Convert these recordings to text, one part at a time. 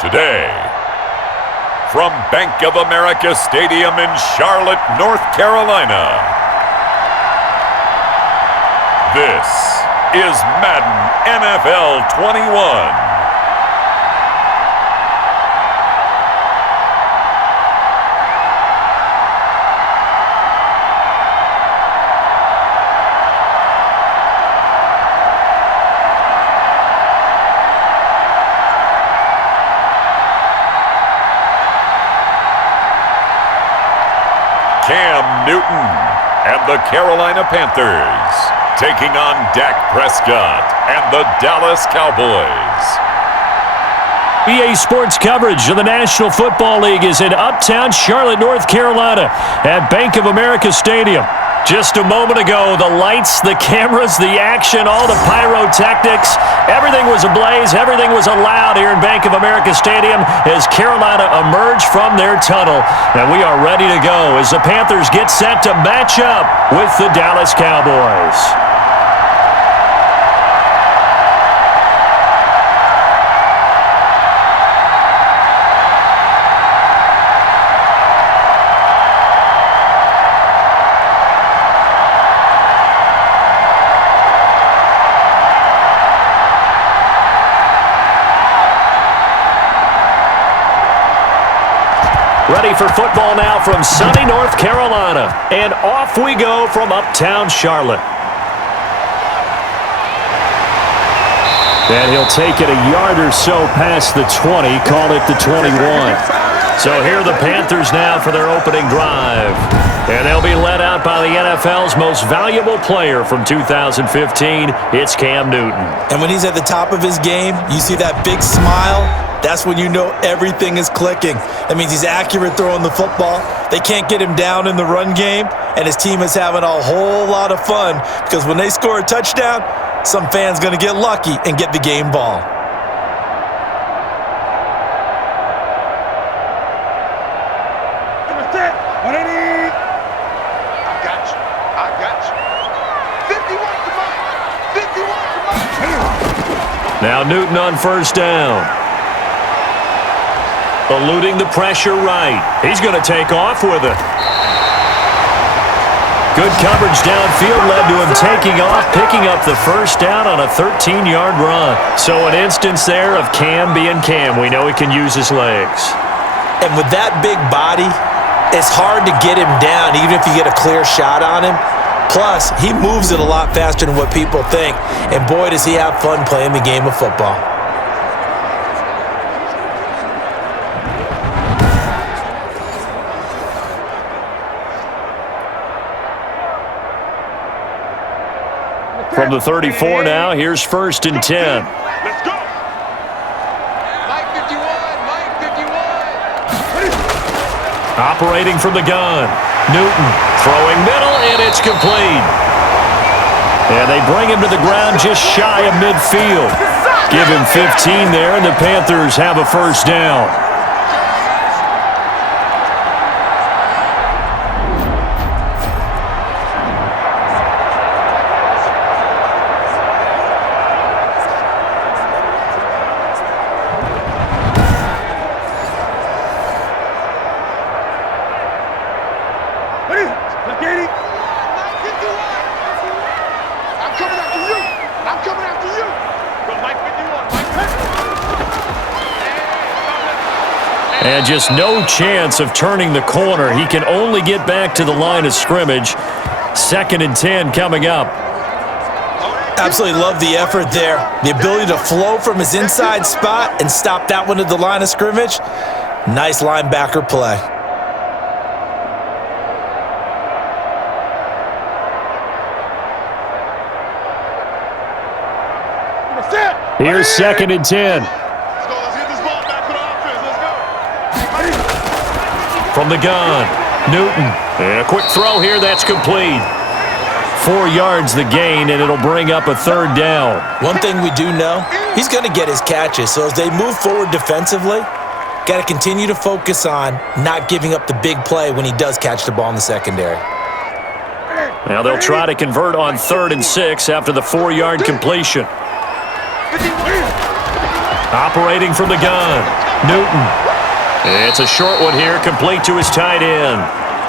Today, from Bank of America Stadium in Charlotte, North Carolina, this is Madden NFL 21. Cam Newton and the Carolina Panthers taking on Dak Prescott and the Dallas Cowboys. EA Sports coverage of the National Football League is in uptown Charlotte, North Carolina at Bank of America Stadium. Just a moment ago, the lights, the cameras, the action, all the pyrotechnics, everything was ablaze, everything was allowed here in Bank of America Stadium as Carolina emerged from their tunnel. And we are ready to go as the Panthers get set to match up with the Dallas Cowboys. Ready for football now from sunny North Carolina. And off we go from uptown Charlotte. And he'll take it a yard or so past the 20, call it the 21. So here are the Panthers now for their opening drive. And they'll be led out by the NFL's most valuable player from 2015. It's Cam Newton. And when he's at the top of his game, you see that big smile. That's when you know everything is clicking. That means he's accurate throwing the football. They can't get him down in the run game, and his team is having a whole lot of fun because when they score a touchdown, some fan's going to get lucky and get the game ball. Now Newton on first down. Eluding the pressure right. He's going to take off with it. Good coverage downfield led to him taking off, picking up the first down on a 13-yard run. So an instance there of Cam being Cam. We know he can use his legs. And with that big body, it's hard to get him down even if you get a clear shot on him. Plus, he moves it a lot faster than what people think. And boy, does he have fun playing the game of football. From the 34 now, here's 1st and 10. Let's go. Mike 51, Mike 51. Operating from the gun. Newton throwing middle, and it's complete. And they bring him to the ground just shy of midfield. Give him 15 there, and the Panthers have a first down. And just no chance of turning the corner. He can only get back to the line of scrimmage. 2nd and 10 coming up. Absolutely love the effort there. The ability to flow from his inside spot and stop that one at the line of scrimmage. Nice linebacker play. Here's 2nd and 10. From the gun, Newton. And a quick throw here, that's complete. 4 yards the gain, and it'll bring up a 3rd down. One thing we do know, he's going to get his catches. So as they move forward defensively, got to continue to focus on not giving up the big play when he does catch the ball in the secondary. Now they'll try to convert on 3rd and 6 after the 4-yard completion. Operating from the gun. Newton. It's a short one here, complete to his tight end.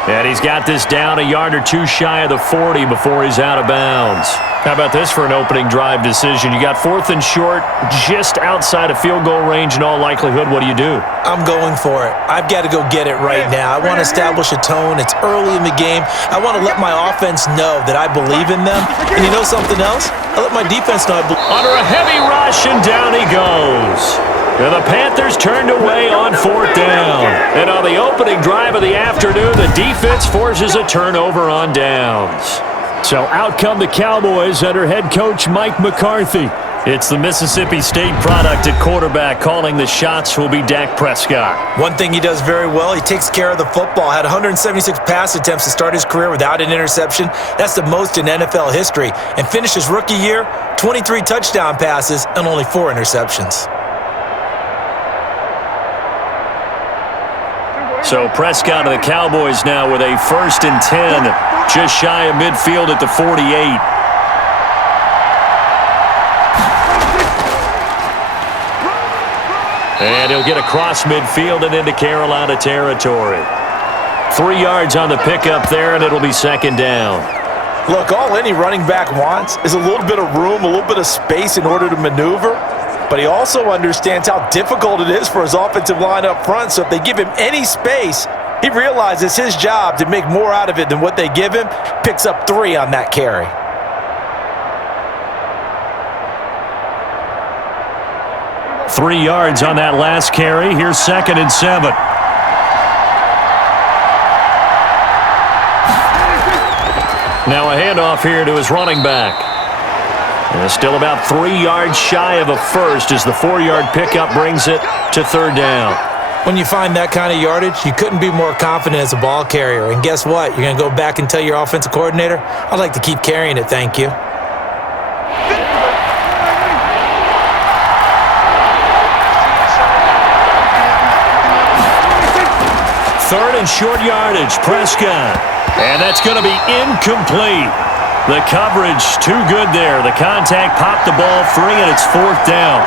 And he's got this down a yard or two shy of the 40 before he's out of bounds. How about this for an opening drive decision? You got 4th and short, just outside of field goal range in all likelihood. What do? I'm going for it. I've got to go get it right now. I want to establish a tone. It's early in the game. I want to let my offense know that I believe in them. And you know something else? I let my defense know I believe. Under a heavy rush, and down he goes. And the Panthers turned away on 4th down. And on the opening drive of the afternoon, the defense forces a turnover on downs. So out come the Cowboys under head coach Mike McCarthy. It's the Mississippi State product at quarterback. Calling the shots will be Dak Prescott. One thing he does very well, he takes care of the football. Had 176 pass attempts to start his career without an interception. That's the most in NFL history. And finished his rookie year, 23 touchdown passes and only 4 interceptions. So Prescott of the Cowboys now with a 1st and 10, just shy of midfield at the 48. And he'll get across midfield and into Carolina territory. 3 yards on the pickup there, and it'll be 2nd down. Look, all any running back wants is a little bit of room, a little bit of space in order to maneuver. But he also understands how difficult it is for his offensive line up front. So if they give him any space, he realizes his job to make more out of it than what they give him. Picks up 3 on that carry. Three yards on that last carry. Here's 2nd and 7. Now a handoff here to his running back. And still about 3 yards shy of a first as the 4-yard pickup brings it to 3rd down. When you find that kind of yardage, you couldn't be more confident as a ball carrier. And guess what? You're going to go back and tell your offensive coordinator, I'd like to keep carrying it, thank you. Third and short yardage, Prescott. And that's going to be incomplete. The coverage too good there. The contact popped the ball free, and it's 4th down.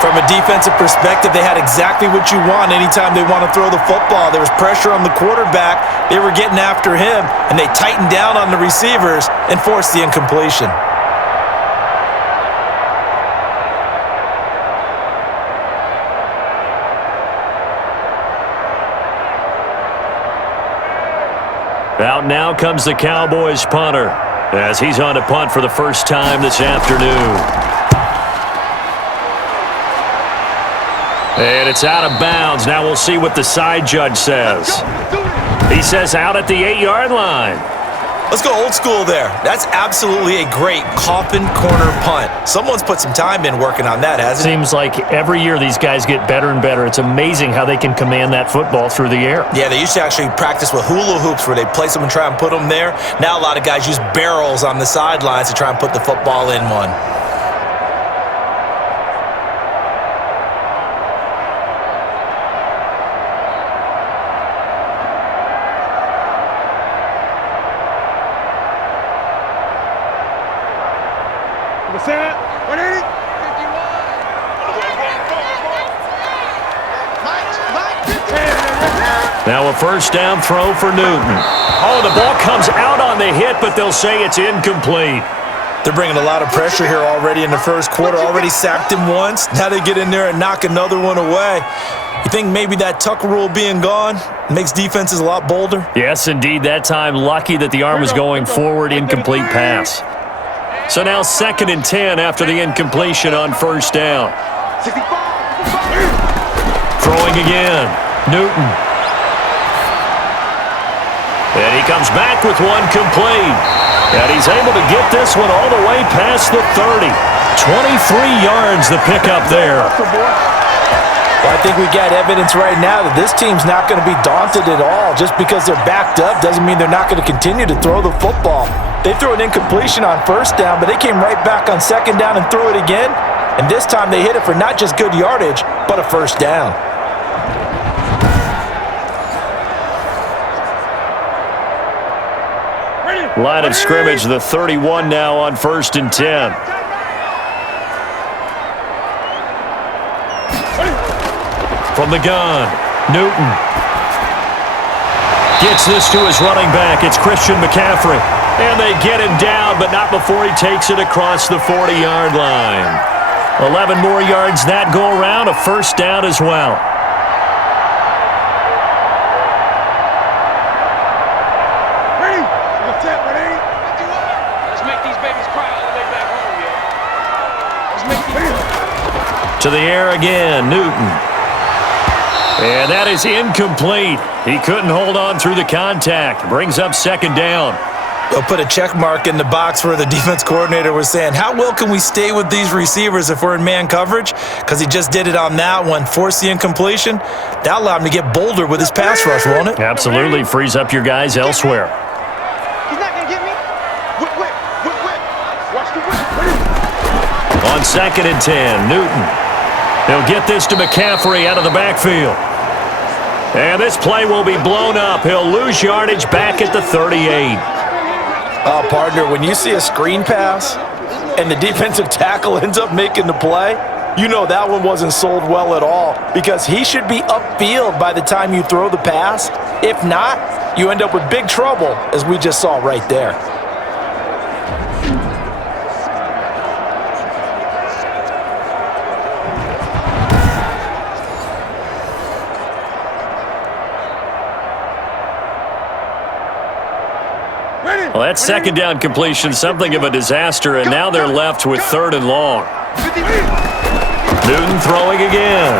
From a defensive perspective, they had exactly what you want anytime they want to throw the football. There was pressure on the quarterback. They were getting after him, and they tightened down on the receivers and forced the incompletion. Out now comes the Cowboys punter as he's on to punt for the first time this afternoon. And it's out of bounds. Now we'll see what the side judge says. He says out at the 8-yard line. Let's go old school there. That's absolutely a great coffin corner punt. Someone's put some time in working on that, hasn't it? Seems like every year these guys get better and better. It's amazing how they can command that football through the air. Yeah, they used to actually practice with hula hoops where they place them and try and put them there. Now a lot of guys use barrels on the sidelines to try and put the football in one. Set. 180. 51. Now a first down throw for Newton. Oh, the ball comes out on the hit, but they'll say it's incomplete. They're bringing a lot of pressure here already in the first quarter. Already sacked him once. Now they get in there and knock another one away. You think maybe that tuck rule being gone makes defenses a lot bolder? Yes, indeed. That time, lucky that the arm was going forward, incomplete pass. So now 2nd and 10 after the incompletion on first down. Throwing again. Newton. And he comes back with one complete. And he's able to get this one all the way past the 30. 23 yards the pickup there. Well, I think we got evidence right now that this team's not going to be daunted at all. Just because they're backed up doesn't mean they're not going to continue to throw the football. They threw an incompletion on first down, but they came right back on 2nd down and threw it again. And this time they hit it for not just good yardage, but a first down. Line of scrimmage, the 31 now on 1st and 10. From the gun, Newton. Gets this to his running back. It's Christian McCaffrey. And they get him down, but not before he takes it across the 40-yard line. 11 more yards that go around, a first down as well. Ready? What's that? 180? Let's make these babies cry all the way back home, yo. Let's make these... To the air again, Newton. And that is incomplete. He couldn't hold on through the contact. Brings up second down. They'll put a check mark in the box where the defense coordinator was saying, how well can we stay with these receivers if we're in man coverage? Because he just did it on that one, forced the incompletion. That allowed him to get bolder with his pass rush, won't it? Absolutely. Frees up your guys elsewhere. He's not going to get me. Whip, whip, whip, whip. Watch the whip. On 2nd and 10, Newton. He'll get this to McCaffrey out of the backfield. And this play will be blown up. He'll lose yardage back at the 38. Partner, when you see a screen pass and the defensive tackle ends up making the play, you know that one wasn't sold well at all because he should be upfield by the time you throw the pass. If not, you end up with big trouble, as we just saw right there. Well, that second down completion, something of a disaster, and now they're left with 3rd and long. Newton throwing again.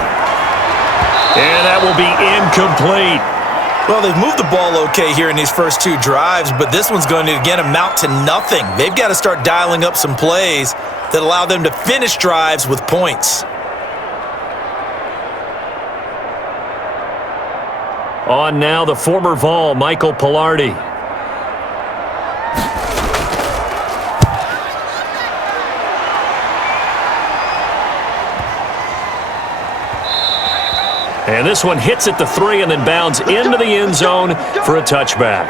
And that will be incomplete. Well, they've moved the ball okay here in these first two drives, but this one's going to, again, amount to nothing. They've got to start dialing up some plays that allow them to finish drives with points. On now, the former Vol, Michael Pilardi. And this one hits at the 3 and then bounds into the end zone for a touchback.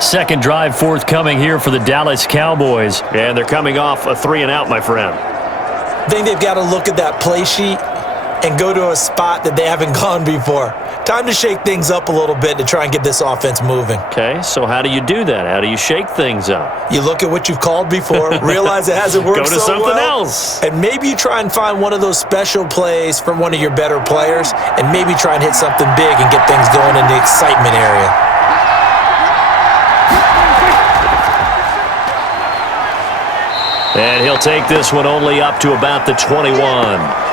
Second drive forthcoming here for the Dallas Cowboys. And they're coming off a 3-and-out, my friend. I think they've got to look at that play sheet and go to a spot that they haven't gone before. Time to shake things up a little bit to try and get this offense moving. Okay, so how do you do that? How do you shake things up? You look at what you've called before, realize it hasn't worked Go to so something well, else. and maybe you try and find one of those special plays from one of your better players, and maybe try and hit something big and get things going in the excitement area. And he'll take this one only up to about the 21.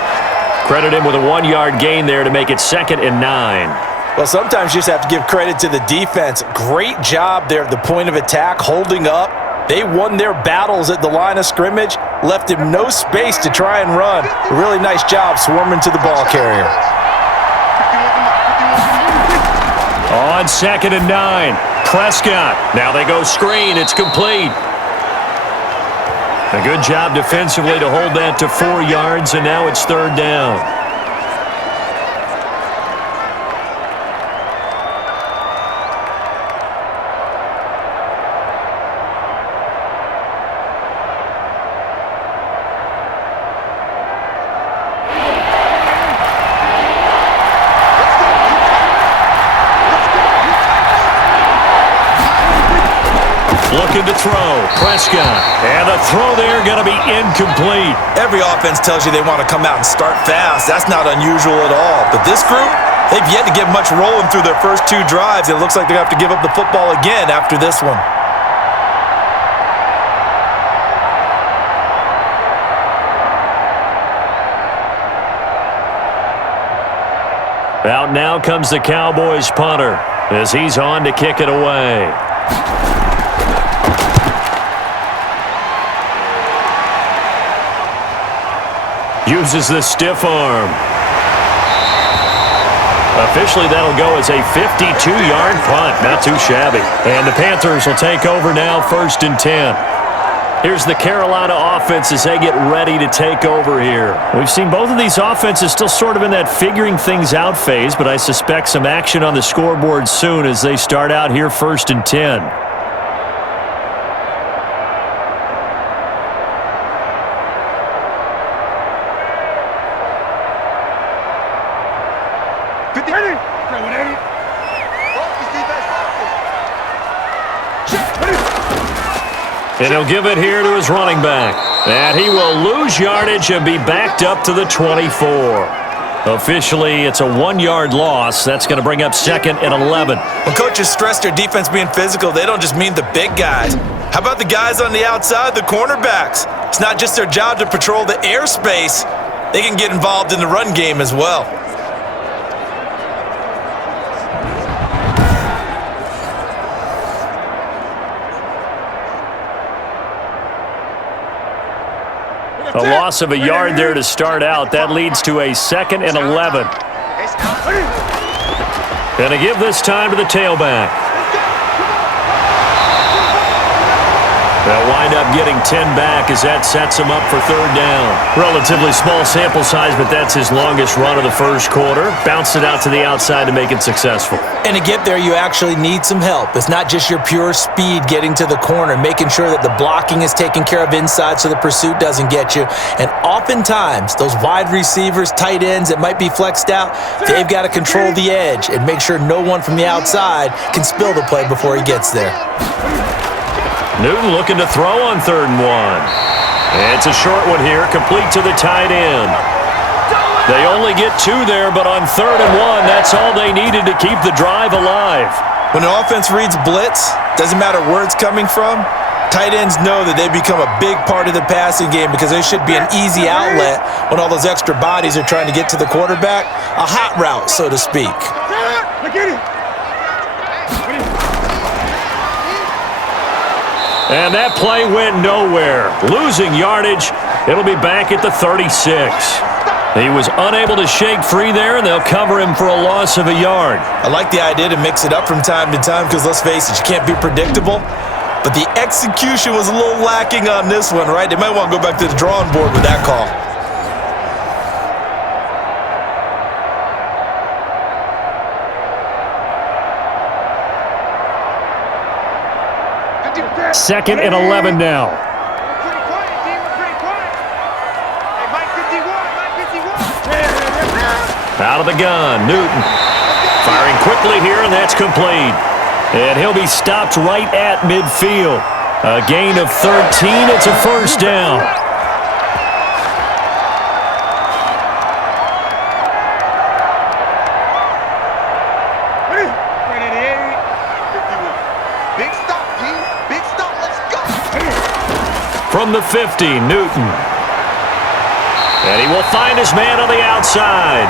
Credit him with a 1-yard gain there to make it 2nd and 9. Well, sometimes you just have to give credit to the defense. Great job there at the point of attack, holding up. They won their battles at the line of scrimmage, left him no space to try and run. A really nice job swarming to the ball carrier. On 2nd and 9, Prescott. Now they go screen. It's complete. A good job defensively to hold that to 4 yards, and now it's 3rd down. Looking to throw, Prescott. And the throw there going to be incomplete. Every offense tells you they want to come out and start fast. That's not unusual at all. But this group, they've yet to get much rolling through their first 2 drives. It looks like they're going to have to give up the football again after this one. Out now comes the Cowboys punter as he's on to kick it away. Uses the stiff arm. Officially, that'll go as a 52-yard punt. Not too shabby. And the Panthers will take over now, 1st and 10. Here's the Carolina offense as they get ready to take over here. We've seen both of these offenses still sort of in that figuring things out phase, but I suspect some action on the scoreboard soon as they start out here 1st and 10. And he'll give it here to his running back. And he will lose yardage and be backed up to the 24. Officially, it's a 1-yard loss. That's going to bring up 2nd and 11. When coaches stress their defense being physical, they don't just mean the big guys. How about the guys on the outside, the cornerbacks? It's not just their job to patrol the airspace. They can get involved in the run game as well. A loss of a yard there to start out. That leads to a 2nd and 11. Gonna give this time to the tailback. They'll wind up getting 10 back as that sets him up for 3rd down. Relatively small sample size, but that's his longest run of the first quarter. Bounced it out to the outside to make it successful. And to get there, you actually need some help. It's not just your pure speed getting to the corner, making sure that the blocking is taken care of inside so the pursuit doesn't get you. And oftentimes, those wide receivers, tight ends that might be flexed out, they've got to control the edge and make sure no one from the outside can spill the play before he gets there. Newton looking to throw on 3rd and 1. It's a short one here, complete to the tight end. They only get 2 there, but on 3rd and 1, that's all they needed to keep the drive alive. When an offense reads blitz, doesn't matter where it's coming from, tight ends know that they become a big part of the passing game because they should be an easy outlet when all those extra bodies are trying to get to the quarterback. A hot route, so to speak. And that play went nowhere. Losing yardage. It'll be back at the 36. He was unable to shake free there, and they'll cover him for a loss of a yard. I like the idea to mix it up from time to time because, let's face it, you can't be predictable. But the execution was a little lacking on this one, right? They might want to go back to the drawing board with that call. Second and 11 now. Pretty quiet, team. Pretty quiet. Hey, Mike 51. Out of the gun, Newton. Firing quickly here, and that's complete. And he'll be stopped right at midfield. A gain of 13. It's a 1st down. From the 50, Newton. And he will find his man on the outside.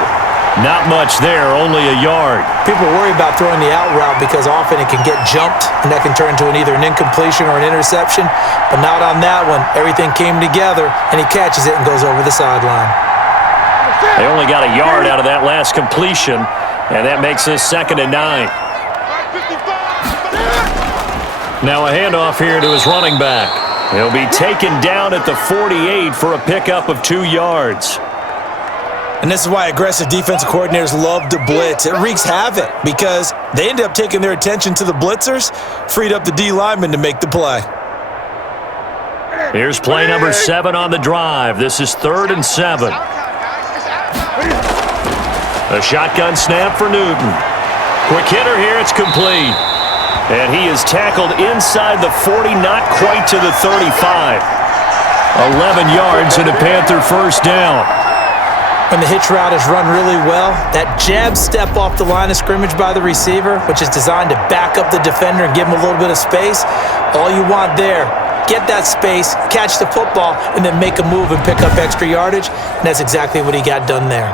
Not much there, only a yard. People worry about throwing the out route because often it can get jumped, and that can turn into either an incompletion or an interception. But not on that one. Everything came together, and he catches it and goes over the sideline. They only got a yard out of that last completion, and that makes this 2nd and 9. Now a handoff here to his running back. He'll be taken down at the 48 for a pickup of 2 yards. And this is why aggressive defensive coordinators love to blitz. It wreaks havoc because they end up taking their attention to the blitzers, freed up the D lineman to make the play. Here's play number 7 on the drive. This is 3rd and 7. A shotgun snap for Newton. Quick hitter here, it's complete. And he is tackled inside the 40, not quite to the 35. 11 yards and a Panther 1st down. When the hitch route is run really well, that jab step off the line of scrimmage by the receiver, which is designed to back up the defender and give him a little bit of space, all you want there, get that space, catch the football, and then make a move and pick up extra yardage, and that's exactly what he got done there.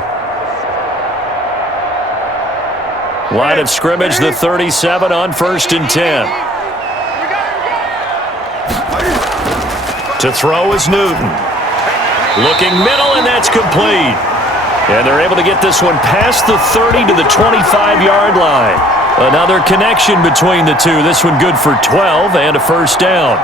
Line of scrimmage, the 37 on 1st and 10. To throw is Newton. Looking middle, and that's complete. And they're able to get this one past the 30 to the 25-yard line. Another connection between the two. This one good for 12 and a 1st down.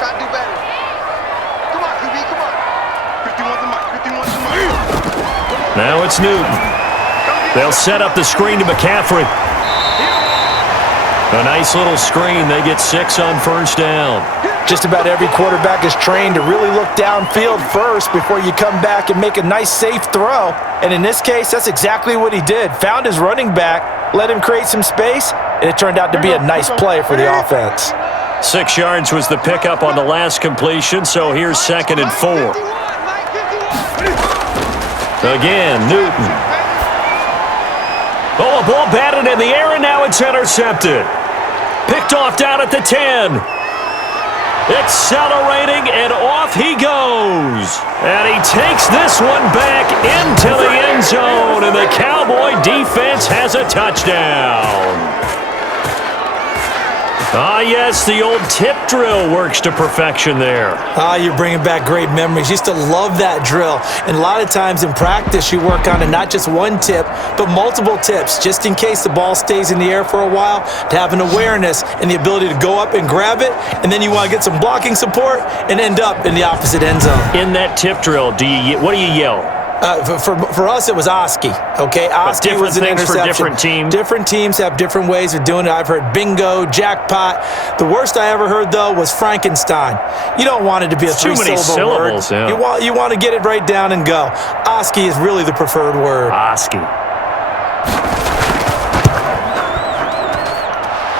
Try to do better. Come on, QB, come on. 51 to Mike, 51 to Mike. Now it's Newton. Come They'll set up the screen to McCaffrey. A nice little screen. They get 6 on first down. Just about every quarterback is trained to really look downfield first before you come back and make a nice, safe throw. And in this case, that's exactly what he did. Found his running back, let him create some space, and it turned out to be a nice play for the offense. 6 yards was the pickup on the last completion, so here's 2nd and 4. Again, Newton. Oh, a ball batted in the air, and now it's intercepted. Picked off down at the 10. Accelerating, and off he goes. And he takes this one back into the end zone, and the Cowboy defense has a touchdown. Ah, yes, the old tip drill works to perfection there. Ah, you're bringing back great memories. Used to love that drill. And a lot of times in practice, you work on it, not just one tip, but multiple tips, just in case the ball stays in the air for a while, to have an awareness and the ability to go up and grab it, and then you want to get some blocking support and end up in the opposite end zone. In that tip drill, what do you yell? For us, it was Oski, okay? Oski was an interception. For different teams. Different teams have different ways of doing it. I've heard bingo, jackpot. The worst I ever heard, though, was Frankenstein. You don't want it to be a three-syllable word. Yeah. You want to get it right down and go. Oski is really the preferred word. Oski.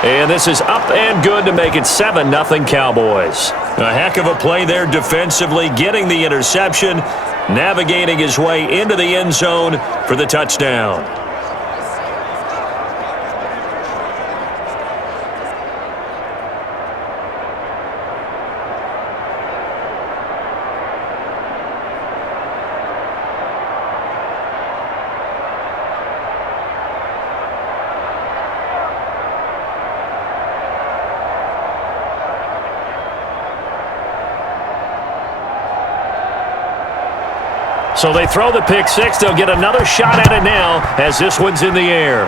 And this is up and good to make it 7-0 Cowboys. A heck of a play there defensively, getting the interception, navigating his way into the end zone for the touchdown. So they throw the pick six. They'll get another shot at it now as this one's in the air.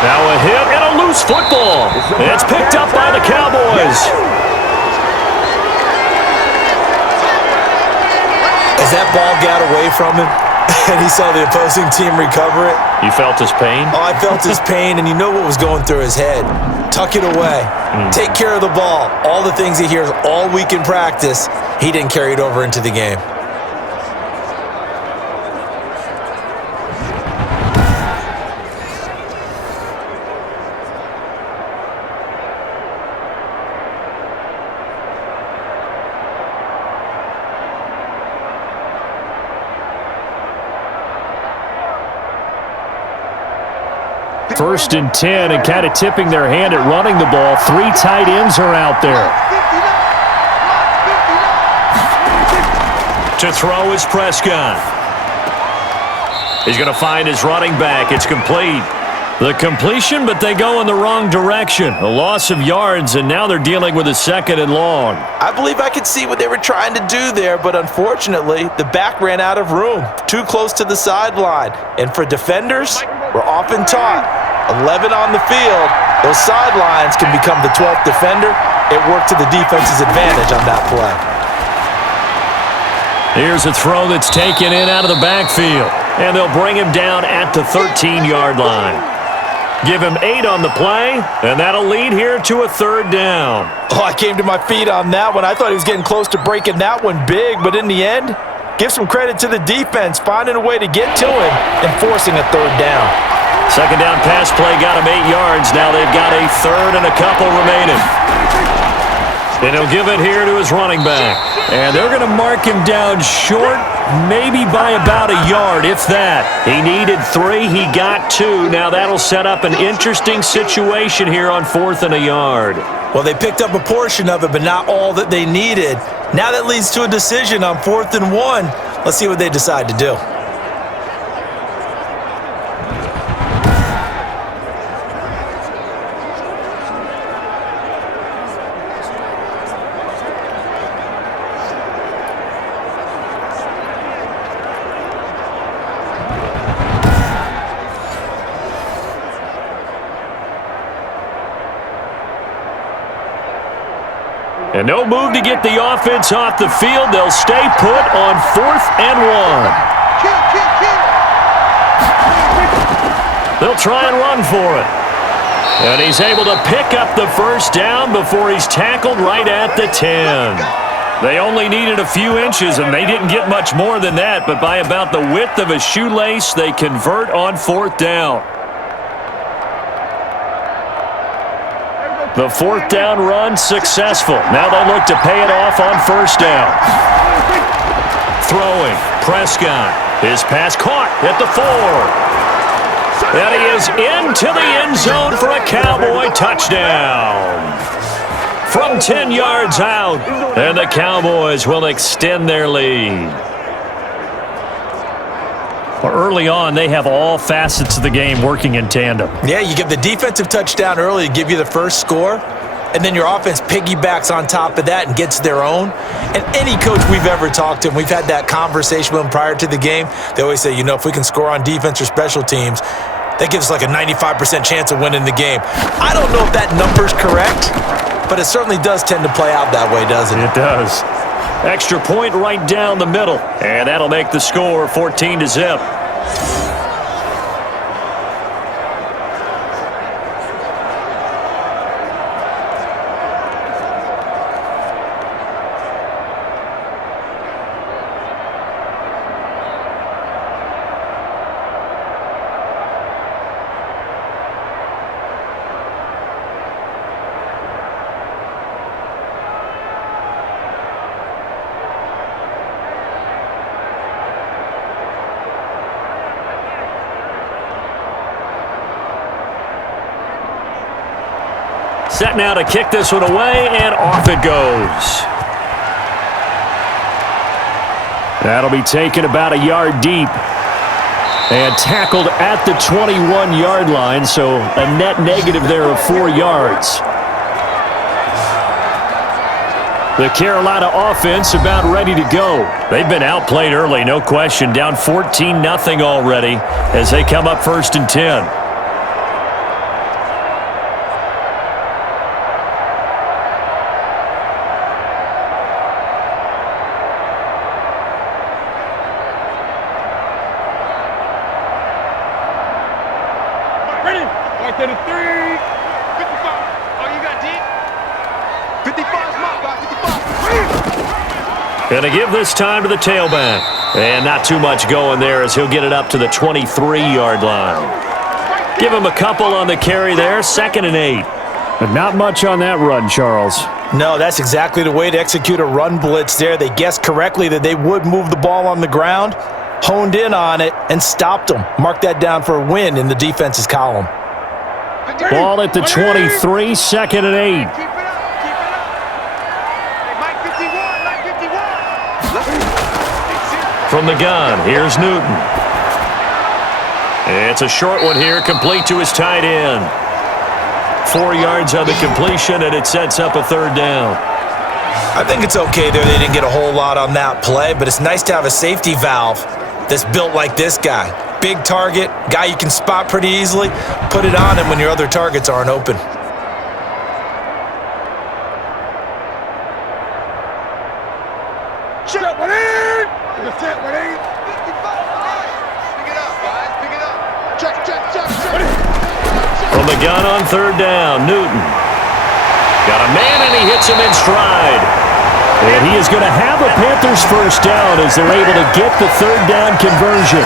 Now a hit and a loose football. It's picked up by the Cowboys. As that ball got away from him and he saw the opposing team recover it. You felt his pain? Oh, I felt his pain, and you know what was going through his head. Tuck it away. Take care of the ball. All the things he hears all week in practice, he didn't carry it over into the game. First and 10, and kind of tipping their hand at running the ball. 3 tight ends are out there. To throw is Prescott. He's going to find his running back. It's complete. The completion, but they go in the wrong direction. A loss of yards, and now they're dealing with a 2nd and long. I believe I could see what they were trying to do there, but unfortunately, the back ran out of room. Too close to the sideline. And for defenders, we're often taught 11 on the field, those sidelines can become the 12th defender. It worked to the defense's advantage on that play. Here's a throw that's taken in out of the backfield, and they'll bring him down at the 13-yard line. Give him 8 on the play, and that'll lead here to a 3rd down. Oh, I came to my feet on that one. I thought he was getting close to breaking that one big, but in the end, give some credit to the defense, finding a way to get to him and forcing a 3rd down. 2nd down pass play got him 8 yards. Now they've got a 3rd and a couple remaining. And he'll give it here to his running back. And they're going to mark him down short, maybe by about a yard, if that. He needed 3. He got 2. Now that'll set up an interesting situation here on 4th and a yard. Well, they picked up a portion of it, but not all that they needed. Now that leads to a decision on 4th and 1. Let's see what they decide to do. And no move to get the offense off the field. They'll stay put on 4th and 1. They'll try and run for it. And he's able to pick up the first down before he's tackled right at the 10. They only needed a few inches, and they didn't get much more than that, but by about the width of a shoelace, they convert on 4th down. The 4th down run successful. Now they look to pay it off on 1st down. Throwing, Prescott. His pass caught at the 4. And he is into the end zone for a Cowboy touchdown. From 10 yards out, and the Cowboys will extend their lead. Well, early on, they have all facets of the game working in tandem. Yeah, you give the defensive touchdown early to give you the first score, and then your offense piggybacks on top of that and gets their own. And any coach we've ever talked to, and we've had that conversation with them prior to the game, they always say, if we can score on defense or special teams, that gives us like a 95% chance of winning the game. I don't know if that number's correct, but it certainly does tend to play out that way, doesn't it? It does. Extra point right down the middle, and that'll make the score 14-0. Set now to kick this one away, and off it goes. That'll be taken about a yard deep and tackled at the 21-yard line, so a net negative there of 4 yards. The Carolina offense about ready to go. They've been outplayed early, no question, down 14-0 already as they come up 1st and 10. Going to give this time to the tailback. And not too much going there as he'll get it up to the 23-yard line. Give him a couple on the carry there, 2nd and 8. But not much on that run, Charles. No, that's exactly the way to execute a run blitz there. They guessed correctly that they would move the ball on the ground, honed in on it, and stopped them. Mark that down for a win in the defense's column. Ball at the 23, 2nd and 8. From the gun, here's Newton. It's a short one here, complete to his tight end. 4 yards on the completion, and it sets up a 3rd down. I think it's okay there. They didn't get a whole lot on that play, but it's nice to have a safety valve that's built like this guy. Big target, guy you can spot pretty easily. Put it on him when your other targets aren't open. From the gun on 3rd down, Newton. Got a man, and he hits him in stride. And he is going to have a Panthers 1st down as they're able to get the 3rd down conversion.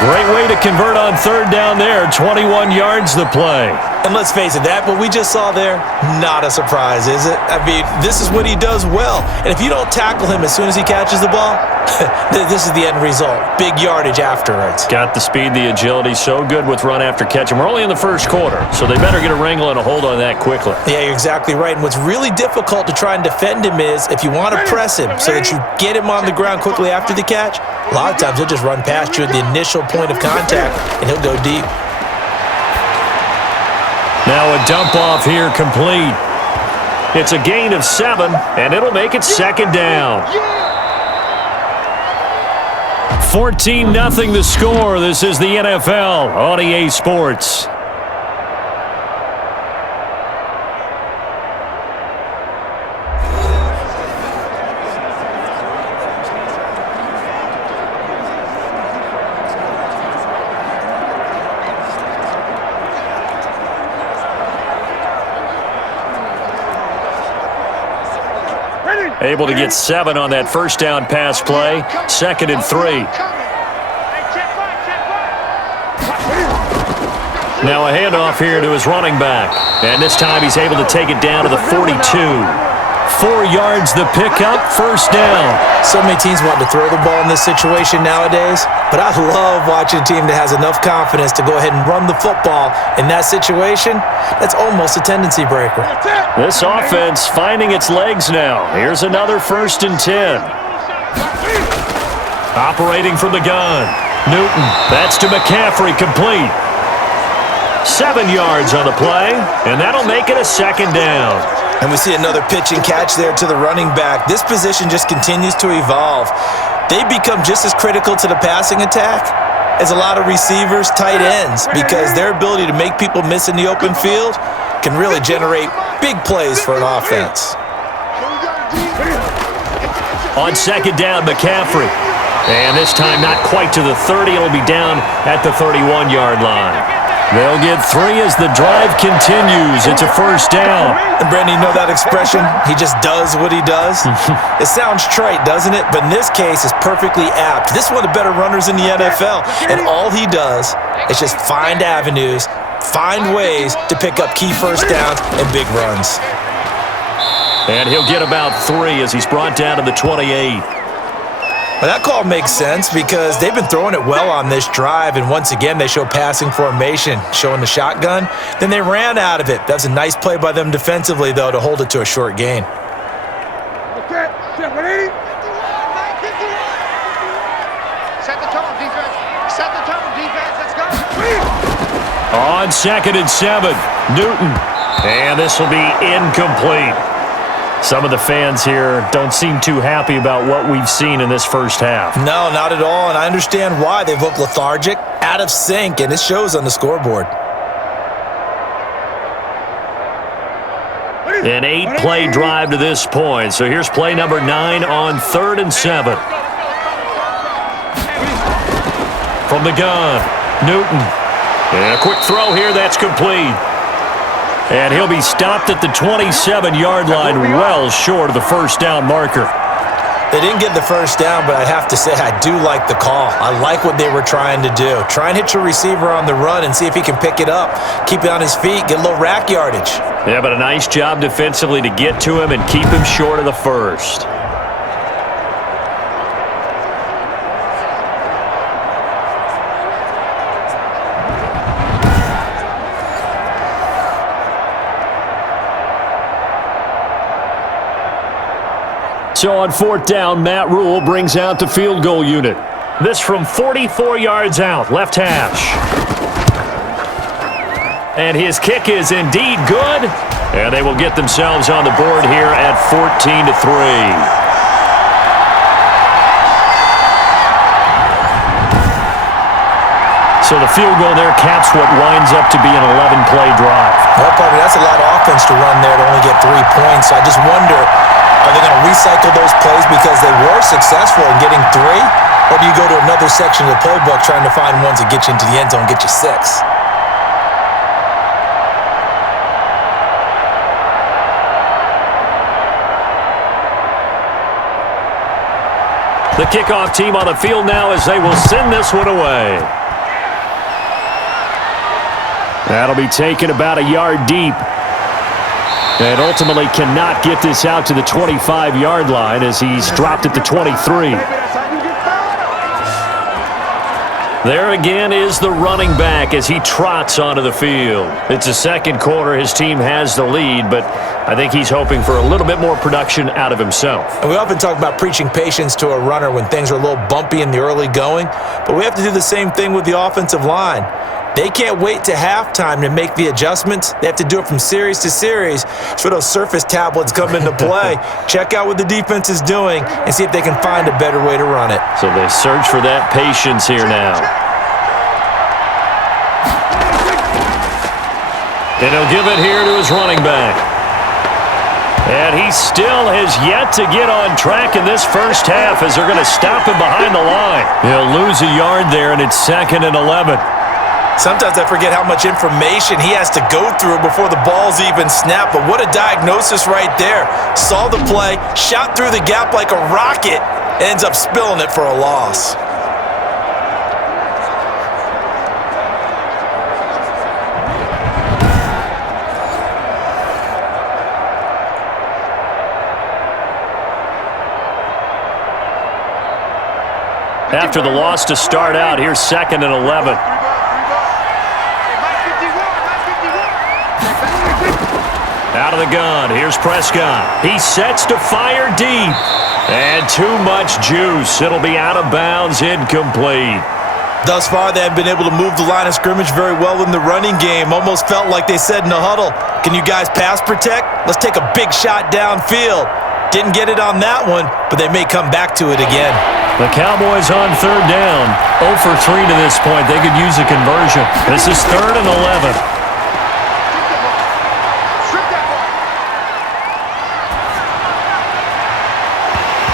Great way to convert on 3rd down there. 21 yards the play. And let's face it, that what we just saw there, not a surprise, is it? I mean, this is what he does well. And if you don't tackle him as soon as he catches the ball, this is the end result. Big yardage afterwards. Got the speed, the agility, so good with run after catch. And we're only in the 1st quarter, so they better get a wrangle and a hold on that quickly. Yeah, you're exactly right. And what's really difficult to try and defend him is if you want to press him so that you get him on the ground quickly after the catch, a lot of times he'll just run past you at the initial point of contact, and he'll go deep. Now a dump off here complete. It's a gain of 7, and it'll make it 2nd down. 14-0 the score. This is the NFL on EA Sports. Able to get 7 on that first down pass play. 2nd and 3. Now a handoff here to his running back. And this time he's able to take it down to the 42. 4 yards the pickup, first down. So many teams want to throw the ball in this situation nowadays, but I love watching a team that has enough confidence to go ahead and run the football. In that situation, that's almost a tendency breaker. This offense finding its legs now. Here's another 1st and 10. Operating from the gun. Newton, that's to McCaffrey, complete. 7 yards on the play, and that'll make it a 2nd down. And we see another pitch and catch there to the running back. This position just continues to evolve. They become just as critical to the passing attack as a lot of receivers, tight ends, because their ability to make people miss in the open field can really generate big plays for an offense. On 2nd down, McCaffrey. And this time not quite to the 30. It'll be down at the 31-yard line. They'll get 3 as the drive continues. It's a 1st down. And Brandon, you know that expression? He just does what he does. It sounds trite, doesn't it? But in this case, it's perfectly apt. This is one of the better runners in the NFL. And all he does is just find avenues, find ways to pick up key first downs and big runs. And he'll get about 3 as he's brought down to the 28. Well, that call makes sense because they've been throwing it well on this drive, and once again, they show passing formation, showing the shotgun. Then they ran out of it. That's a nice play by them defensively, though, to hold it to a short gain. Okay, set ready. Set the tone, defense. Set the tone, defense. Let's go. On 2nd and 7, Newton. And this will be incomplete. Some of the fans here don't seem too happy about what we've seen in this first half. No, not at all, and I understand why. They've looked lethargic, out of sync, and it shows on the scoreboard. An 8-play drive to this point. So here's play number 9 on 3rd and 7. From the gun, Newton. And a quick throw here, that's complete. And he'll be stopped at the 27-yard line, well short of the first down marker. They didn't get the first down, but I have to say I do like the call. I like what they were trying to do. Try and hit your receiver on the run and see if he can pick it up. Keep it on his feet, get a little rack yardage. Yeah, but a nice job defensively to get to him and keep him short of the first. So on 4th down, Matt Rule brings out the field goal unit. This from 44 yards out, left hash. And his kick is indeed good. And they will get themselves on the board here at 14-3. So the field goal there caps what winds up to be an 11-play drive. Well, partner, that's a lot of offense to run there to only get 3 points. So I just wonder, are they going to recycle those plays because they were successful in getting 3? Or do you go to another section of the playbook trying to find ones that get you into the end zone and get you 6? The kickoff team on the field now as they will send this one away. That'll be taken about a yard deep. And ultimately cannot get this out to the 25-yard line as he's dropped at the 23. There again is the running back as he trots onto the field. It's the second quarter. His team has the lead, but I think he's hoping for a little bit more production out of himself. And we often talk about preaching patience to a runner when things are a little bumpy in the early going, but we have to do the same thing with the offensive line. They can't wait to halftime to make the adjustments. They have to do it from series to series so those surface tablets come into play. Check out what the defense is doing and see if they can find a better way to run it. So they search for that patience here now. And he'll give it here to his running back. And he still has yet to get on track in this first half as they're going to stop him behind the line. He'll lose a yard there, and it's 2nd and 11. Sometimes I forget how much information he has to go through before the ball's even snapped, but what a diagnosis right there. Saw the play, shot through the gap like a rocket, ends up spilling it for a loss. After the loss to start out, here's 2nd and 11. Out of the gun, here's Prescott. He sets to fire deep. And too much juice. It'll be out of bounds, incomplete. Thus far, they have been able to move the line of scrimmage very well in the running game. Almost felt like they said in the huddle, can you guys pass protect? Let's take a big shot downfield. Didn't get it on that one, but they may come back to it again. The Cowboys on 3rd down. 0 for 3 to this point. They could use a conversion. This is 3rd and 11.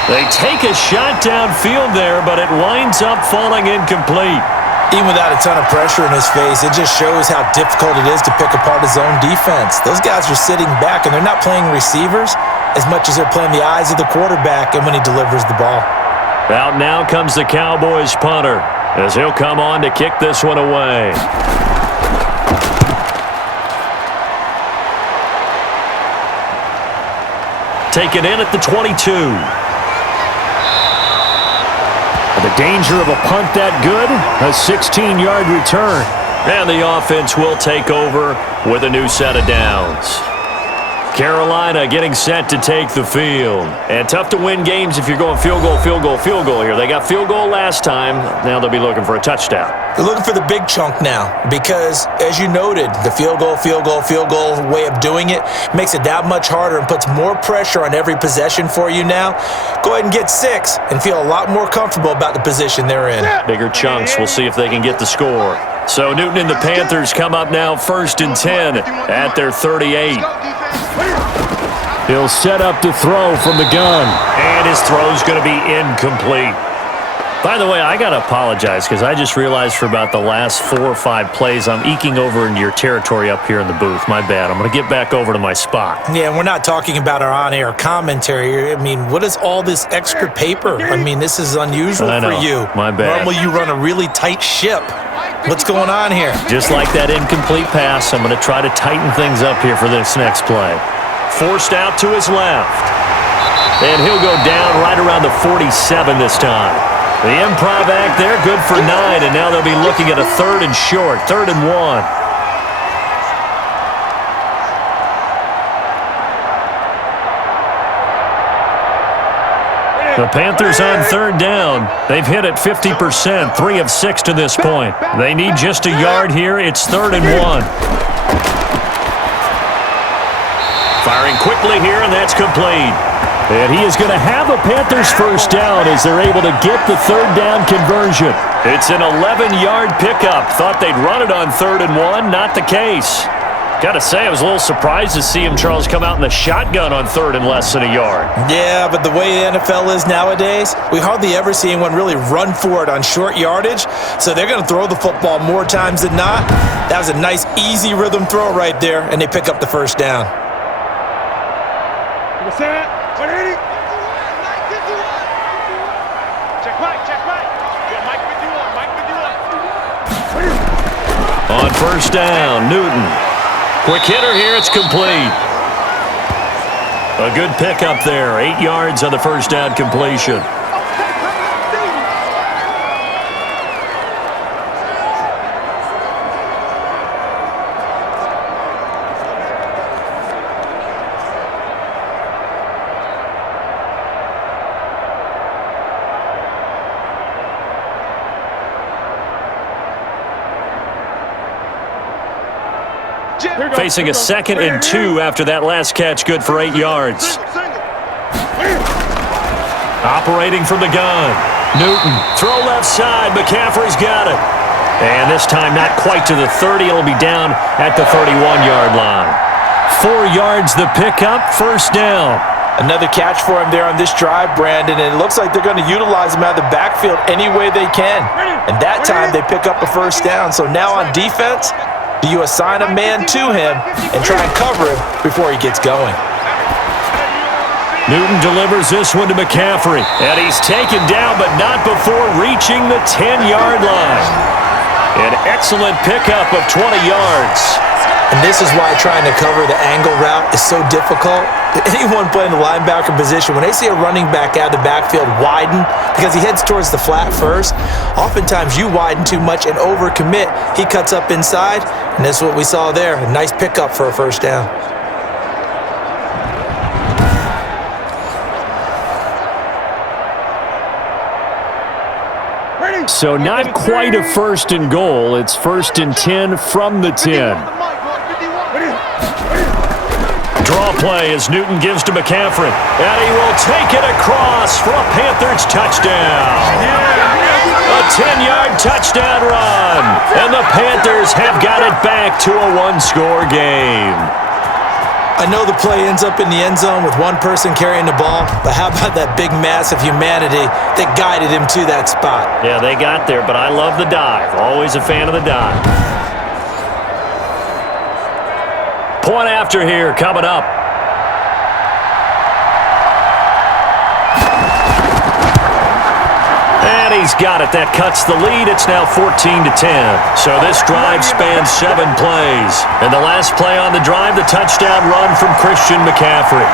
They take a shot downfield there, but it winds up falling incomplete. Even without a ton of pressure in his face, it just shows how difficult it is to pick apart his own defense. Those guys are sitting back, and they're not playing receivers as much as they're playing the eyes of the quarterback and when he delivers the ball. Out now comes the Cowboys punter as he'll come on to kick this one away. Taken in at the 22. The danger of a punt that good, a 16-yard return. And the offense will take over with a new set of downs. Carolina getting set to take the field. And tough to win games if you're going field goal, field goal, field goal here. They got field goal last time. Now they'll be looking for a touchdown. They're looking for the big chunk now because, as you noted, the field goal way of doing it makes it that much harder and puts more pressure on every possession for you now. Go ahead and get 6 and feel a lot more comfortable about the position they're in. Bigger chunks. We'll see if they can get the score. So Newton and the Panthers come up now 1st and 10 at their 38. He'll set up to throw from the gun. And his throw's going to be incomplete. By the way, I got to apologize because I just realized for about the last 4 or 5 plays, I'm eking over into your territory up here in the booth. My bad. I'm going to get back over to my spot. Yeah, and we're not talking about our on-air commentary. I mean, what is all this extra paper? I mean, this is unusual for you. My bad. Normally you run a really tight ship. What's going on here? Just like that incomplete pass, I'm going to try to tighten things up here for this next play. Forced out to his left. And he'll go down right around the 47 this time. The improv act there, good for 9, and now they'll be looking at a 3rd and short, 3rd and 1. The Panthers on 3rd down. They've hit it 50%, 3 of 6 to this point. They need just a yard here. It's 3rd and 1. Firing quickly here, and that's complete. And he is going to have a Panthers first down as they're able to get the 3rd down conversion. It's an 11-yard pickup. Thought they'd run it on 3rd and 1. Not the case. Got to say, I was a little surprised to see him, Charles, come out in the shotgun on 3rd and less than a yard. Yeah, but the way the NFL is nowadays, we hardly ever see anyone really run for it on short yardage. So they're going to throw the football more times than not. That was a nice, easy rhythm throw right there, and they pick up the first down. On first down, Newton. Quick hitter here, it's complete. A good pickup there, 8 yards on the first down completion. Facing a 2nd and 2 after that last catch, good for 8 yards. Operating from the gun. Newton, throw left side. McCaffrey's got it. And this time not quite to the 30. It'll be down at the 31-yard line. 4 yards the pickup, first down. Another catch for him there on this drive, Brandon, and it looks like they're going to utilize him out of the backfield any way they can. And that time they pick up a first down. So now on defense, do you assign a man to him and try and cover him before he gets going? Newton delivers this one to McCaffrey, and he's taken down, but not before reaching the 10-yard line. An excellent pickup of 20 yards. And this is why trying to cover the angle route is so difficult. Anyone playing the linebacker position, when they see a running back out of the backfield widen because he heads towards the flat first, oftentimes you widen too much and overcommit. He cuts up inside, and that's what we saw there. A nice pickup for a first down. So not quite a first and goal. It's first and 10 from the 10. Draw play as Newton gives to McCaffrey. And he will take it across for a Panthers touchdown. A 10-yard touchdown run. And the Panthers have got it back to a one-score game. I know the play ends up in the end zone with one person carrying the ball, but how about that big mass of humanity that guided him to that spot? Yeah, they got there, but I love the dive. Always a fan of the dive. Point after here coming up. And he's got it. That cuts the lead. It's now 14-10. So this drive spans 7 plays. And the last play on the drive, the touchdown run from Christian McCaffrey.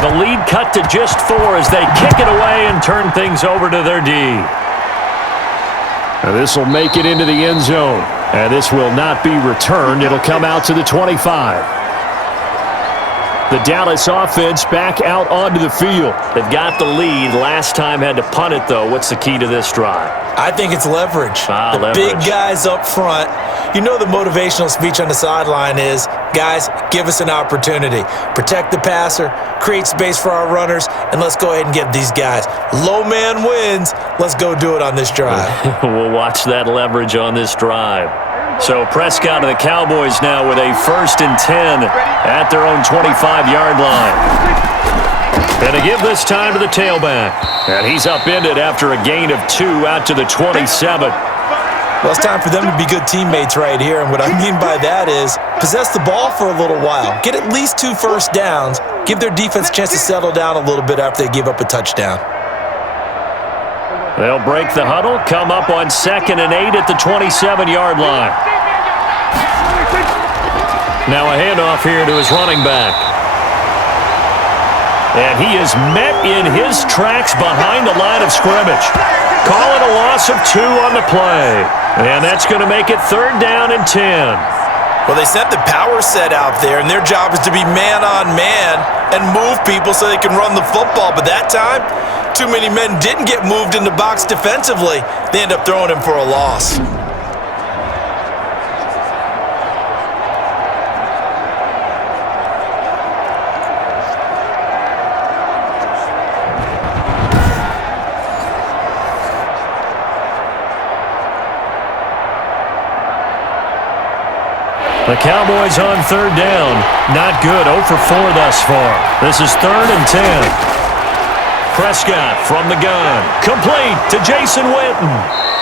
The lead cut to just 4 as they kick it away and turn things over to their D. Now this will make it into the end zone. And this will not be returned. It'll come out to the 25. The Dallas offense back out onto the field. They've got the lead. Last time had to punt it, though. What's the key to this drive? I think it's leverage. The leverage. Big guys up front. You know the motivational speech on the sideline is, guys, give us an opportunity. Protect the passer, create space for our runners, and let's go ahead and get these guys. Low man wins. Let's go do it on this drive. We'll watch that leverage on this drive. So Prescott and the Cowboys now with a 1st and 10 at their own 25-yard line. And to give this time to the tailback. And he's upended after a gain of 2 out to the 27. Well, it's time for them to be good teammates right here. And what I mean by that is possess the ball for a little while. Get at least 2 first downs. Give their defense a chance to settle down a little bit after they give up a touchdown. They'll break the huddle, come up on 2nd and 8 at the 27-yard line. Now a handoff here to his running back. And he is met in his tracks behind the line of scrimmage. Call it a loss of 2 on the play. And that's going to make it 3rd down and 10. Well, they sent the power set out there, and their job is to be man-on-man and move people so they can run the football. But that time, too many men didn't get moved in the box defensively. They end up throwing him for a loss. The Cowboys on 3rd down. Not good. 0 for 4 thus far. This is 3rd and 10. Prescott from the gun. Complete to Jason Witten.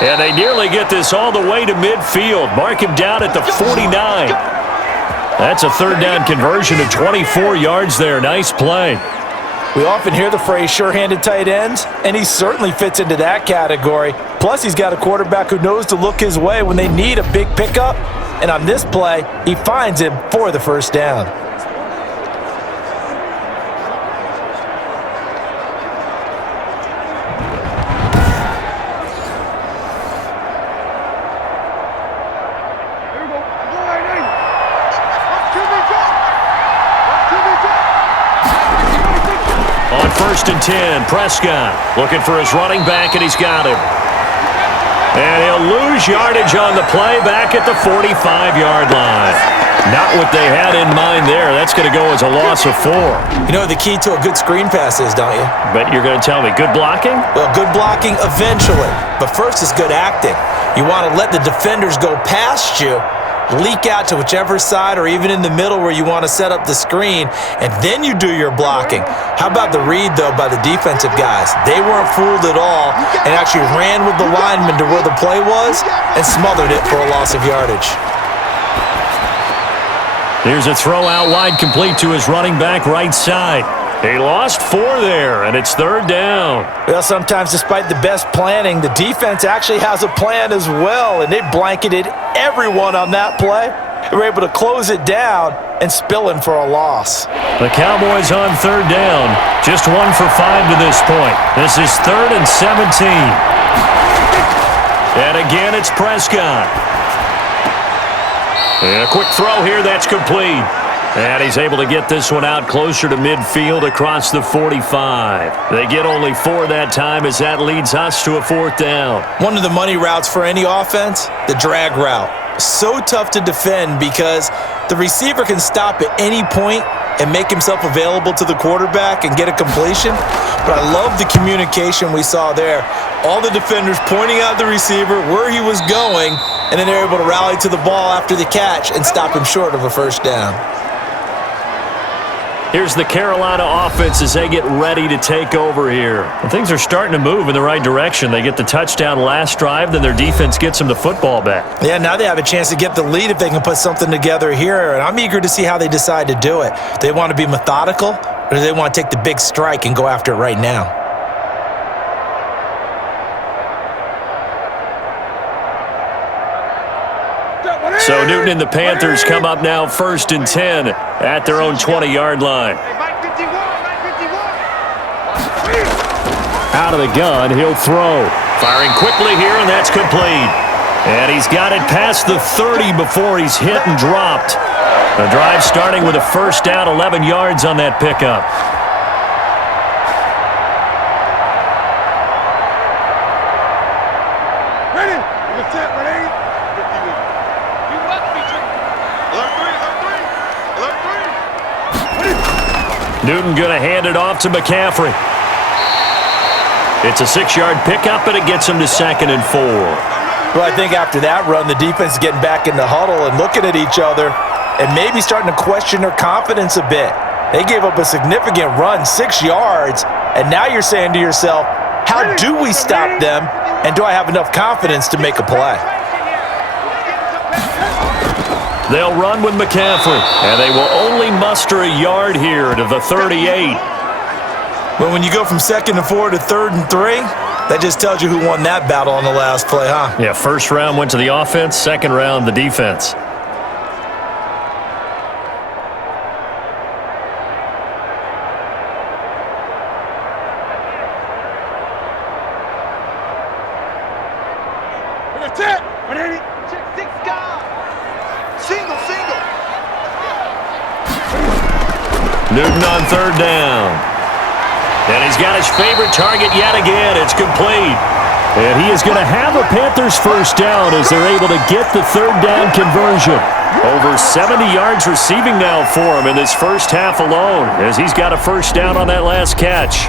And they nearly get this all the way to midfield. Mark him down at the 49. That's a 3rd down conversion of 24 yards there. Nice play. We often hear the phrase sure-handed tight ends, and he certainly fits into that category. Plus, he's got a quarterback who knows to look his way when they need a big pickup. And on this play, he finds him for the first down. On 1st and 10, Prescott looking for his running back, and he's got him. And he'll lose yardage on the play back at the 45-yard line. Not what they had in mind there. That's going to go as a loss of 4. You know what the key to a good screen pass is, don't you? Bet you're going to tell me good blocking? Well, good blocking eventually. But first is good acting. You want to let the defenders go past you, leak out to whichever side or even in the middle where you want to set up the screen, and then you do your blocking. How about the read, though, by the defensive guys? They weren't fooled at all and actually ran with the lineman to where the play was and smothered it for a loss of yardage. Here's a throw out wide, complete to his running back right side. He lost 4 there, and it's 3rd down. Well, sometimes despite the best planning, the defense actually has a plan as well, and they blanketed everyone on that play. They were able to close it down and spill in for a loss. The Cowboys on 3rd down, just 1 for 5 to this point. This is 3rd and 17. And again, it's Prescott. And a quick throw here, that's complete. And he's able to get this one out closer to midfield across the 45. They get only 4 that time as that leads us to a 4th down. One of the money routes for any offense, the drag route. So tough to defend because the receiver can stop at any point and make himself available to the quarterback and get a completion. But I love the communication we saw there. All the defenders pointing out the receiver, where he was going, and then they're able to rally to the ball after the catch and stop him short of a 1st down. Here's the Carolina offense as they get ready to take over here. And things are starting to move in the right direction. They get the touchdown last drive, then their defense gets them the football back. Yeah, now they have a chance to get the lead if they can put something together here, and I'm eager to see how they decide to do it. Do they want to be methodical, or do they want to take the big strike and go after it right now? So Newton and the Panthers come up now 1st and 10 at their own 20-yard line. Out of the gun, he'll throw. Firing quickly here, and that's complete. And he's got it past the 30 before he's hit and dropped. The drive starting with a 1st down, 11 yards on that pickup. Newton going to hand it off to McCaffrey. It's a 6-yard pickup, and it gets him to 2nd and 4. Well, I think after that run, the defense is getting back in the huddle and looking at each other and maybe starting to question their confidence a bit. They gave up a significant run, 6 yards, and now you're saying to yourself, how do we stop them, and do I have enough confidence to make a play? They'll run with McCaffrey, and they will only muster a yard here to the 38. But when you go from 2nd and 4 to 3rd and 3, that just tells you who won that battle on the last play, huh? Yeah, 1st round went to the offense, 2nd round the defense. Newton on 3rd down. And he's got his favorite target yet again. It's complete. And he is going to have a Panthers 1st down as they're able to get the 3rd down conversion. Over 70 yards receiving now for him in this 1st half alone as he's got a 1st down on that last catch.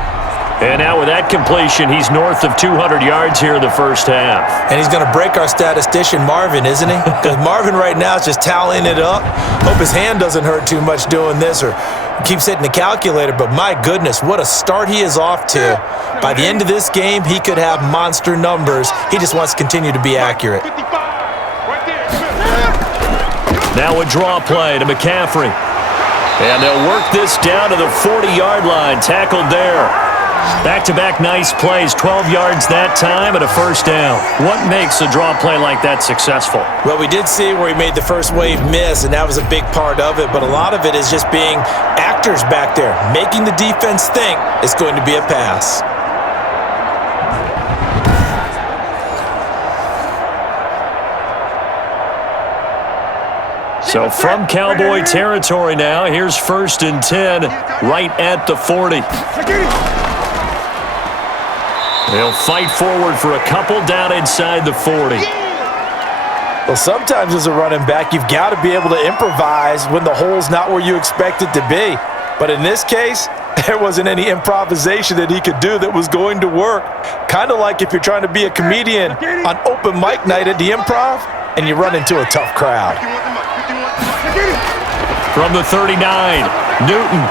And now with that completion, he's north of 200 yards here in the 1st half. And he's going to break our statistician, Marvin, isn't he? Because Marvin right now is just tallying it up. Hope his hand doesn't hurt too much doing this or keeps hitting the calculator. But my goodness, what a start he is off to. By the end of this game, he could have monster numbers. He just wants to continue to be accurate. Now a draw play to McCaffrey. And they'll work this down to the 40-yard line. Tackled there. Back-to-back nice plays, 12 yards that time and a 1st down. What makes a draw play like that successful? Well, we did see where he made the first wave miss, and that was a big part of it, but a lot of it is just being actors back there, making the defense think it's going to be a pass. So from Cowboy territory now, here's 1st and 10 right at the 40. They'll fight forward for a couple down inside the 40. Well, sometimes as a running back, you've got to be able to improvise when the hole's not where you expect it to be. But in this case, there wasn't any improvisation that he could do that was going to work. Kind of like if you're trying to be a comedian on open mic night at the Improv and you run into a tough crowd. From the 39, Newton.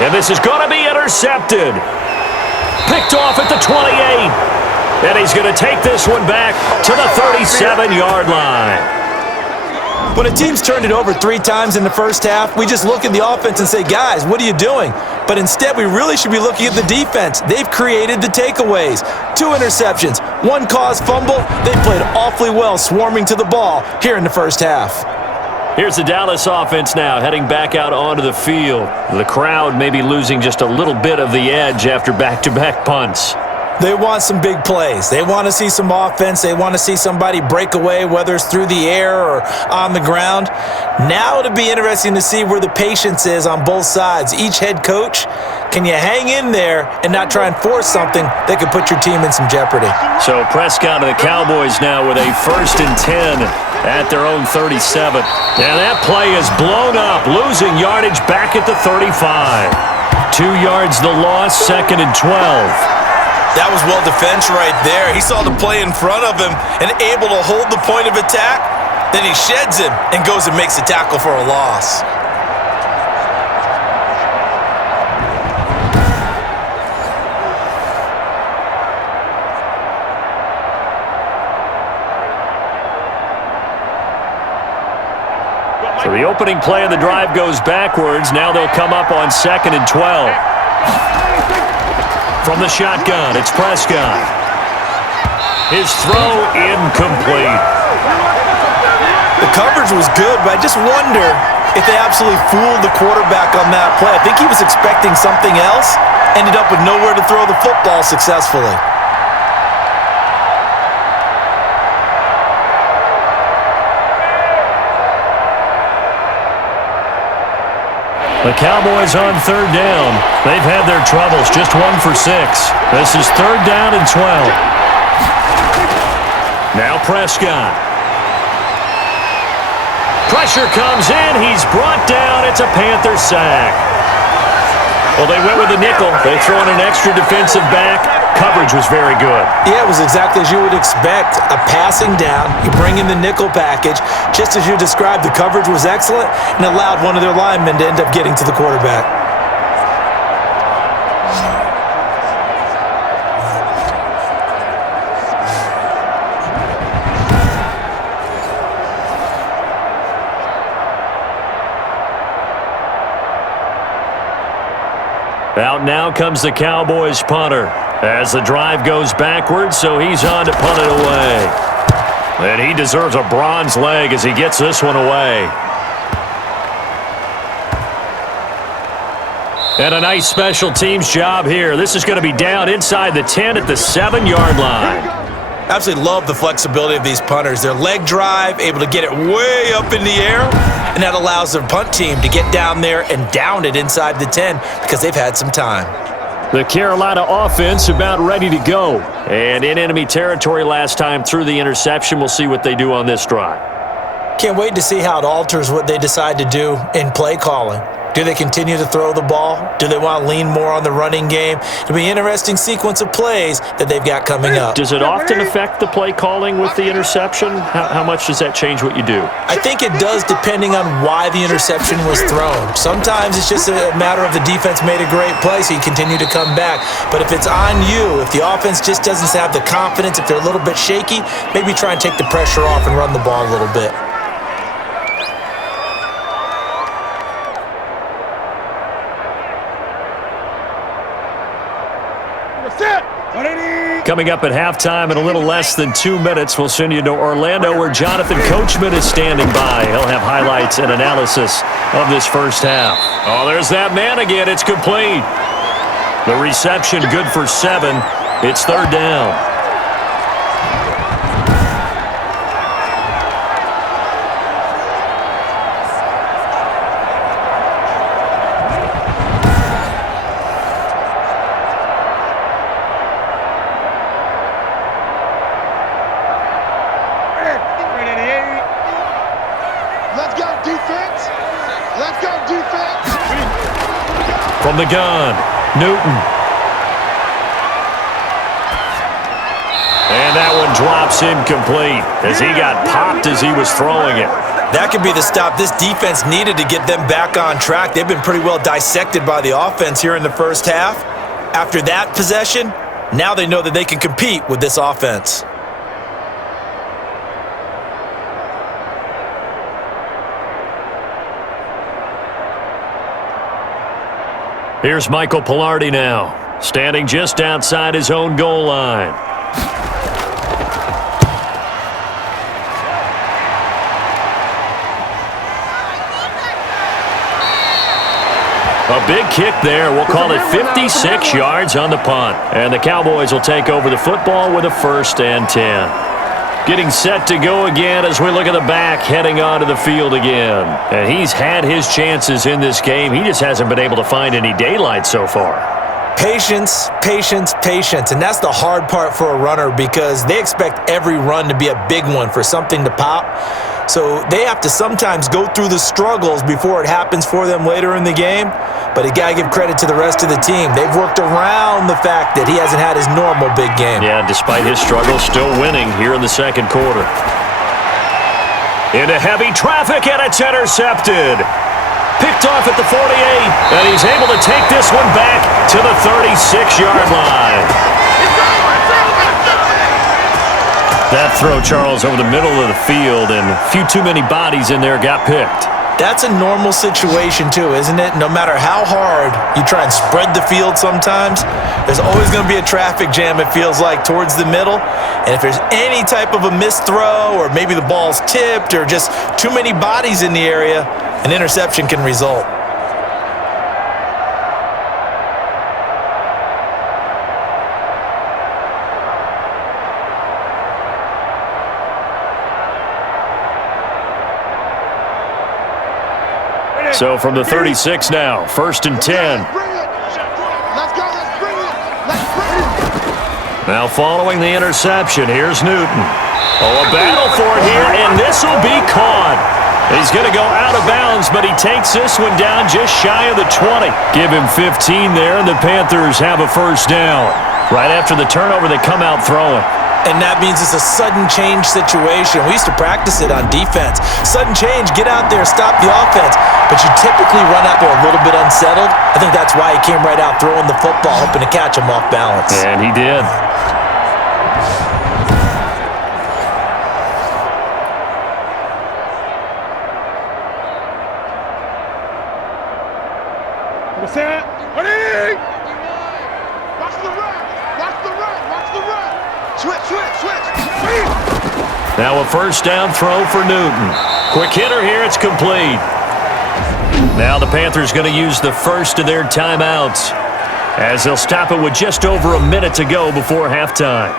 And this is going to be intercepted. Picked off at the 28. And he's going to take this one back to the 37-yard line. When a team's turned it over 3 times in the first half, we just look at the offense and say, guys, what are you doing? But instead, we really should be looking at the defense. They've created the takeaways. 2 interceptions, 1 caused fumble. They played awfully well swarming to the ball here in the first half. Here's the Dallas offense now heading back out onto the field. The crowd may be losing just a little bit of the edge after back-to-back punts. They want some big plays. They want to see some offense. They want to see somebody break away, whether it's through the air or on the ground. Now it'll be interesting to see where the patience is on both sides. Each head coach, can you hang in there and not try and force something that could put your team in some jeopardy? So Prescott and the Cowboys now with a 1st and 10 at their own 37. And that play is blown up, losing yardage back at the 35. 2 yards the loss, 2nd and 12. That was well defense right there. He saw the play in front of him and able to hold the point of attack. Then he sheds him and goes and makes a tackle for a loss. So the opening play of the drive goes backwards. Now they'll come up on 2nd and 12. From the shotgun, it's Prescott. His throw incomplete. The coverage was good, but I just wonder if they absolutely fooled the quarterback on that play. I think he was expecting something else, ended up with nowhere to throw the football successfully. The Cowboys on 3rd down. They've had their troubles, just 1 for 6. This is 3rd down and 12. Now Prescott. Pressure comes in. He's brought down. It's a Panther sack. Well, they went with a nickel. They throw in an extra defensive back. Coverage was very good. Yeah, it was exactly as you would expect. A passing down. You bring in the nickel package. Just as you described, the coverage was excellent and allowed one of their linemen to end up getting to the quarterback. Out now comes the Cowboys punter as the drive goes backwards, so he's on to punt it away. And he deserves a bronze leg as he gets this one away. And a nice special teams job here. This is going to be down inside the 10 at the 7-yard line. Absolutely love the flexibility of these punters. Their leg drive, able to get it way up in the air, and that allows their punt team to get down there and down it inside the 10 because they've had some time. The Carolina offense about ready to go. And in enemy territory last time through the interception. We'll see what they do on this drive. Can't wait to see how it alters what they decide to do in play calling. Do they continue to throw the ball? Do they want to lean more on the running game? It'll be an interesting sequence of plays that they've got coming up. Does it often affect the play calling with the interception? How much does that change what you do? I think it does depending on why the interception was thrown. Sometimes it's just a matter of the defense made a great play, so you continue to come back. But if it's on you, if the offense just doesn't have the confidence, if they're a little bit shaky, maybe try and take the pressure off and run the ball a little bit. Coming up at halftime in a little less than 2 minutes, we'll send you to Orlando where Jonathan Coachman is standing by. He'll have highlights and analysis of this first half. Oh, there's that man again. It's complete. The reception good for 7. It's 3rd down. Let's go, defense. Let's go, defense. From the gun, Newton. And that one drops incomplete as he got popped as he was throwing it. That could be the stop this defense needed to get them back on track. They've been pretty well dissected by the offense here in the first half. After that possession, now they know that they can compete with this offense. Here's Michael Pilardi now, standing just outside his own goal line. A big kick there. We'll call it 56 yards on the punt. And the Cowboys will take over the football with a 1st and 10. Getting set to go again as we look at the back heading onto the field again. And he's had his chances in this game. He just hasn't been able to find any daylight so far. Patience, patience, patience. And that's the hard part for a runner because they expect every run to be a big one for something to pop. So they have to sometimes go through the struggles before it happens for them later in the game. But you got to give credit to the rest of the team. They've worked around the fact that he hasn't had his normal big game. Yeah, despite his struggles, still winning here in the second quarter. Into heavy traffic, and it's intercepted. Picked off at the 48, and he's able to take this one back to the 36-yard line. That throw, Charles, over the middle of the field, and a few too many bodies in there got picked. That's a normal situation too, isn't it? No matter how hard you try and spread the field sometimes, there's always going to be a traffic jam, it feels like, towards the middle. And if there's any type of a missed throw or maybe the ball's tipped or just too many bodies in the area, an interception can result. So from the 36 now, 1st and 10. Let's go, let's bring it. Let's bring it. Now following the interception, here's Newton. Oh, a battle for it here, and this will be caught. He's going to go out of bounds, but he takes this one down just shy of the 20. Give him 15 there, and the Panthers have a 1st down. Right after the turnover, they come out throwing. And that means it's a sudden change situation. We used to practice it on defense. Sudden change, get out there, stop the offense. But you typically run out there a little bit unsettled. I think that's why he came right out throwing the football, hoping to catch him off balance. And he did. What's that? Ready? Watch the run. Watch the run. Watch the run. Switch, switch, switch. Now a 1st down throw for Newton. Quick hitter here, it's complete. Now the Panthers going to use the first of their timeouts as they'll stop it with just over a minute to go before halftime.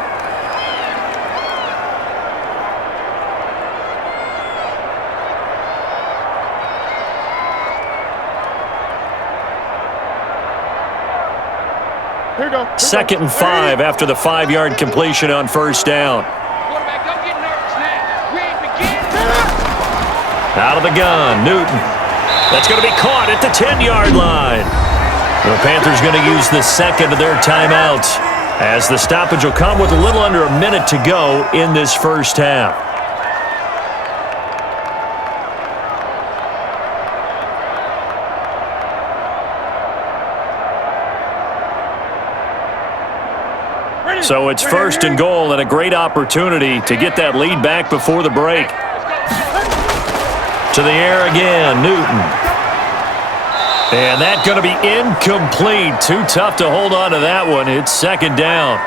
Here you go. 2nd and 5 after the 5-yard completion on 1st down. Quarterback, don't get nervous now. We ain't beginning. Out of the gun, Newton. That's going to be caught at the 10-yard line. The Panthers going to use the 2nd of their timeouts as the stoppage will come with a little under a minute to go in this first half. So it's 1st and goal and a great opportunity to get that lead back before the break. To the air again, Newton. And that's going to be incomplete. Too tough to hold on to that one. It's 2nd down.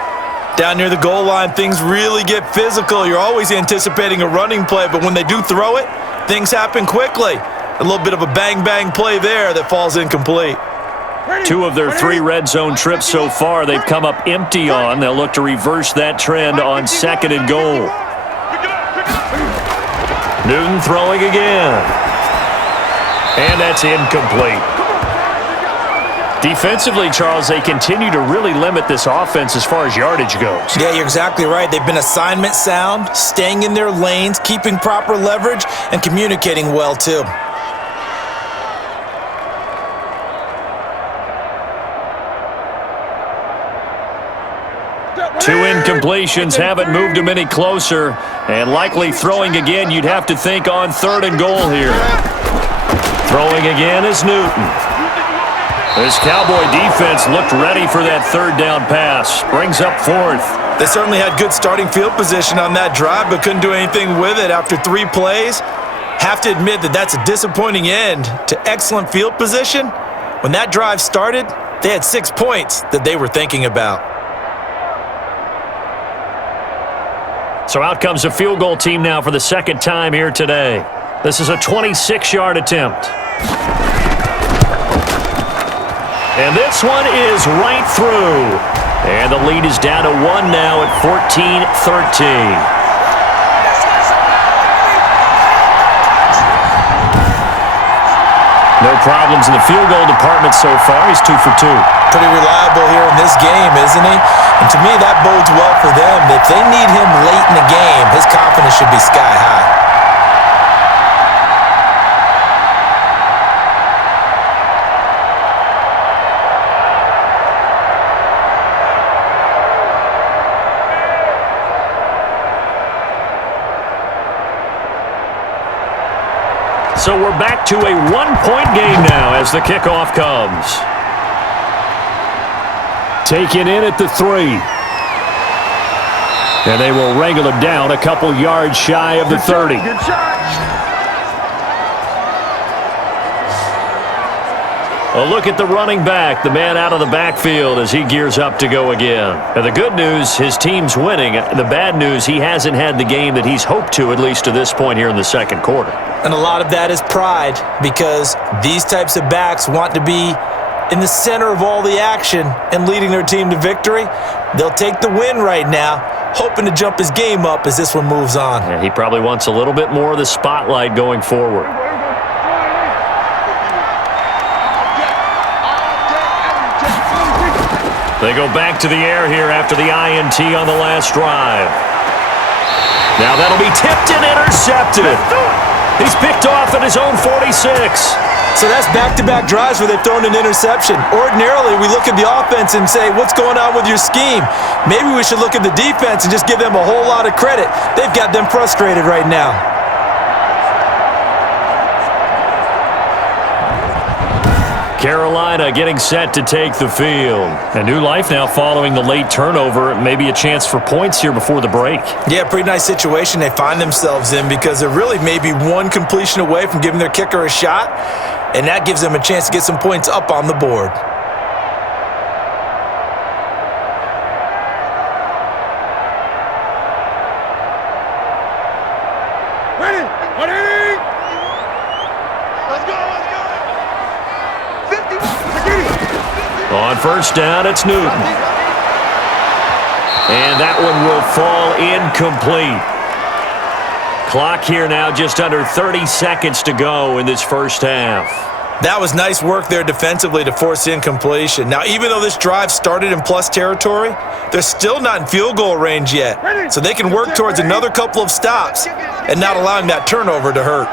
Down near the goal line, things really get physical. You're always anticipating a running play, but when they do throw it, things happen quickly. A little bit of a bang-bang play there that falls incomplete. 2 of their 3 red zone trips so far they've come up empty on. They'll look to reverse that trend on 2nd and goal. Newton throwing again. And that's incomplete. Defensively, Charles, they continue to really limit this offense as far as yardage goes. Yeah, you're exactly right. They've been assignment sound, staying in their lanes, keeping proper leverage, and communicating well, too. Two incompletions haven't moved him any closer, and likely throwing again, you'd have to think on 3rd and goal here. Throwing again is Newton. This Cowboy defense looked ready for that 3rd down pass. Brings up 4th. They certainly had good starting field position on that drive, but couldn't do anything with it after 3 plays. Have to admit that that's a disappointing end to excellent field position. When that drive started, they had 6 points that they were thinking about. So out comes a field goal team now for the 2nd time here today. This is a 26-yard attempt. And this one is right through. And the lead is down to 1 now at 14-13. No problems in the field goal department so far. He's 2 for 2. Pretty reliable here in this game, isn't he? And to me, that bodes well for them. If they need him late in the game, his confidence should be sky high. So we're back to a 1-point game now as the kickoff comes. Taken in at the 3. And they will wrangle him down a couple yards shy of the 30. Good shot. A look at the running back, the man out of the backfield as he gears up to go again. And the good news, his team's winning. The bad news, he hasn't had the game that he's hoped to, at least to this point here in the 2nd quarter. And a lot of that is pride, because these types of backs want to be in the center of all the action and leading their team to victory. They'll take the win right now, hoping to jump his game up as this one moves on. Yeah, he probably wants a little bit more of the spotlight going forward. They go back to the air here after the INT on the last drive. Now that'll be tipped and intercepted. He's picked off at his own 46. So that's back-to-back drives where they've thrown an interception. Ordinarily, we look at the offense and say, what's going on with your scheme? Maybe we should look at the defense and just give them a whole lot of credit. They've got them frustrated right now. Carolina getting set to take the field. A new life now following the late turnover. Maybe a chance for points here before the break. Yeah, pretty nice situation they find themselves in, because they're really maybe one completion away from giving their kicker a shot, and that gives them a chance to get some points up on the board. Ready? Ready? Let's go, let's go. 50. On 1st down, it's Newton. And that one will fall incomplete. Clock here now just under 30 seconds to go in this 1st half. That was nice work there defensively to force incompletion. Now, even though this drive started in plus territory, they're still not in field goal range yet. So they can work towards another couple of stops and not allowing that turnover to hurt.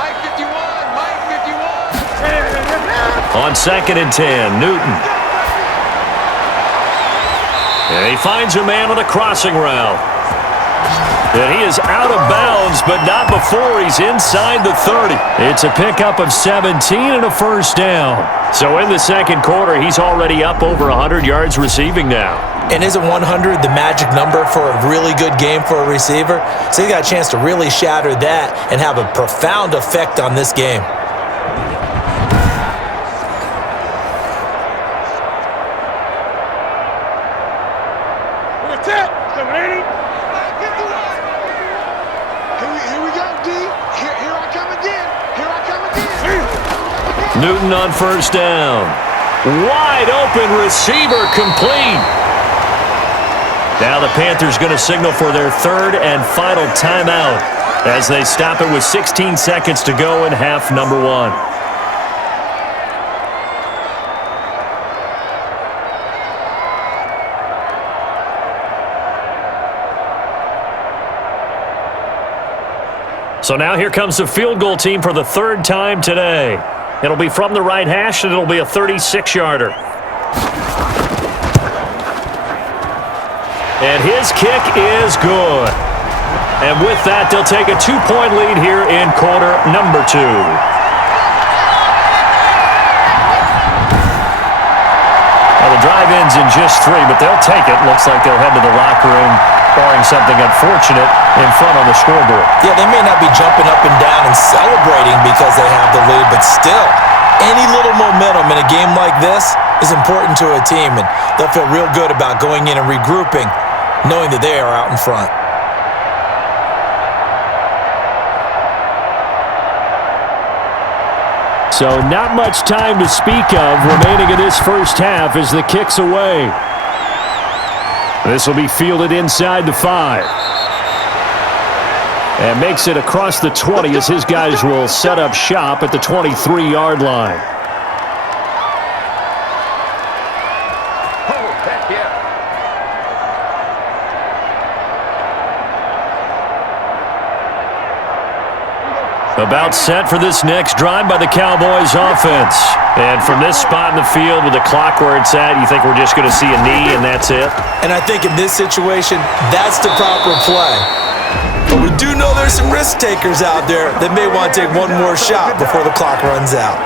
Mike 51, Mike 51. On 2nd and 10, Newton. And he finds a man on a crossing route. And he is out of bounds, but not before he's inside the 30. It's a pickup of 17 and a 1st down. So in the 2nd quarter, he's already up over 100 yards receiving now. And isn't 100 the magic number for a really good game for a receiver? So he's got a chance to really shatter that and have a profound effect on this game. Newton on 1st down. Wide open receiver complete. Now the Panthers going to signal for their 3rd and final timeout as they stop it with 16 seconds to go in half number 1. So now here comes the field goal team for the third time today. It'll be from the right hash, and it'll be a 36-yarder. And his kick is good. And with that, they'll take a 2-point lead here in quarter number 2. Well, the drive ends in just 3, but they'll take it. Looks like they'll head to the locker room, barring something unfortunate, in front on the scoreboard. Yeah, they may not be jumping up and down and celebrating because they have the lead, but still, any little momentum in a game like this is important to a team, and they'll feel real good about going in and regrouping, knowing that they are out in front. So not much time to speak of remaining in this first half as the kick's away. This will be fielded inside the 5. And makes it across the 20 as his guys will set up shop at the 23-yard line. Oh, heck yeah. About set for this next drive by the Cowboys offense. And from this spot in the field with the clock where it's at, you think we're just going to see a knee and that's it? And I think in this situation, that's the proper play. But we do know there's some risk takers out there that may want to take one more shot before the clock runs out.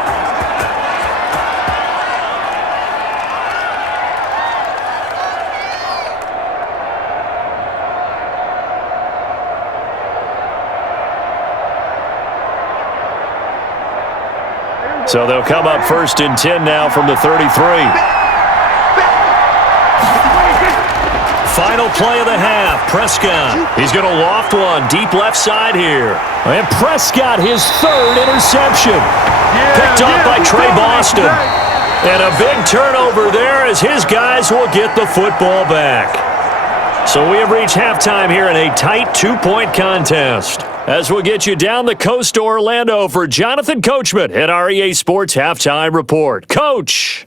So they'll come up 1st and 10 now from the 33. Final play of the half, Prescott. He's going to loft one deep left side here. And Prescott, his 3rd interception. Picked off by Trey Boston. And a big turnover there as his guys will get the football back. So we have reached halftime here in a tight 2-point contest. As we'll get you down the coast to Orlando for Jonathan Coachman at our EA Sports Halftime Report. Coach!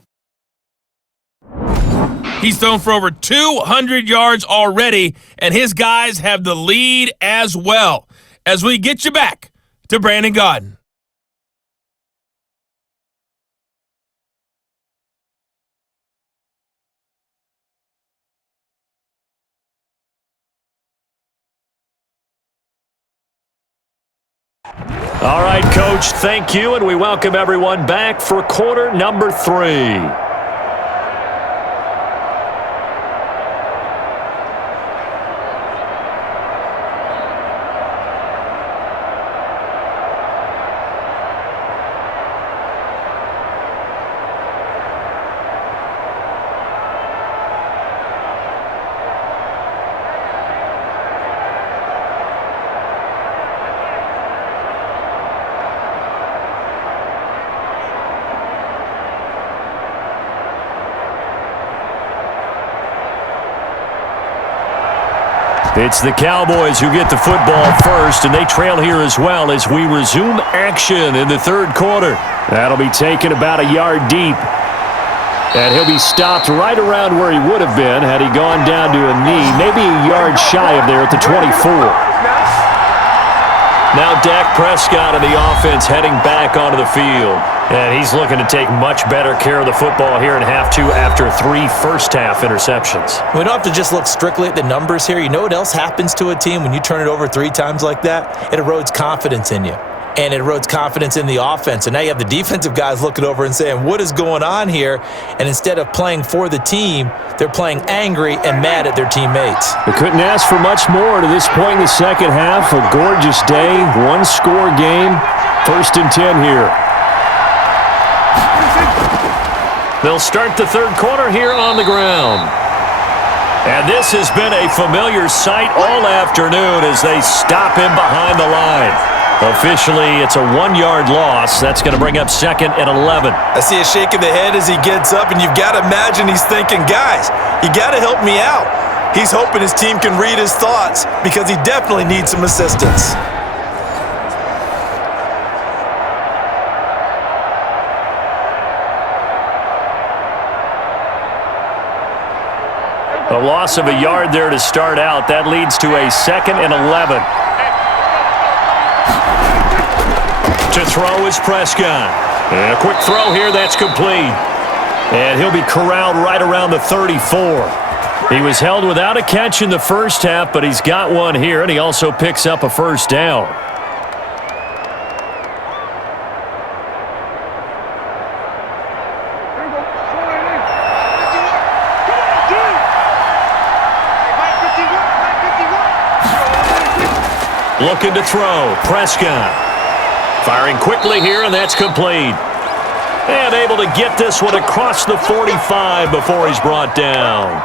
He's thrown for over 200 yards already, and his guys have the lead as well. As we get you back to Brandon Gaudin. All right, Coach, thank you, and we welcome everyone back for quarter number 3. It's the Cowboys who get the football first, and they trail here as well as we resume action in the 3rd quarter. That'll be taken about a yard deep. And he'll be stopped right around where he would have been had he gone down to a knee, maybe a yard shy of there at the 24. Now Dak Prescott and the offense heading back onto the field. And he's looking to take much better care of the football here in half 2 after 3 first-half interceptions. We don't have to just look strictly at the numbers here. You know what else happens to a team when you turn it over 3 times like that? It erodes confidence in you. And it erodes confidence in the offense. And now you have the defensive guys looking over and saying, what is going on here? And instead of playing for the team, they're playing angry and mad at their teammates. They couldn't ask for much more to this point in the second half. A gorgeous day, 1-score game, 1st and 10 here. They'll start the 3rd quarter here on the ground. And this has been a familiar sight all afternoon as they stop him behind the line. Officially, it's a 1-yard loss. That's going to bring up 2nd and 11. I see a shake of the head as he gets up, and you've got to imagine he's thinking, guys, you got to help me out. He's hoping his team can read his thoughts because he definitely needs some assistance. A loss of a yard there to start out. That leads to a 2nd and 11. To throw is Prescott. And a quick throw here, that's complete. And he'll be corralled right around the 34. He was held without a catch in the first half, but he's got one here, and he also picks up a first down. Looking to throw, Prescott. Firing quickly here, and that's complete. And able to get this one across the 45 before he's brought down.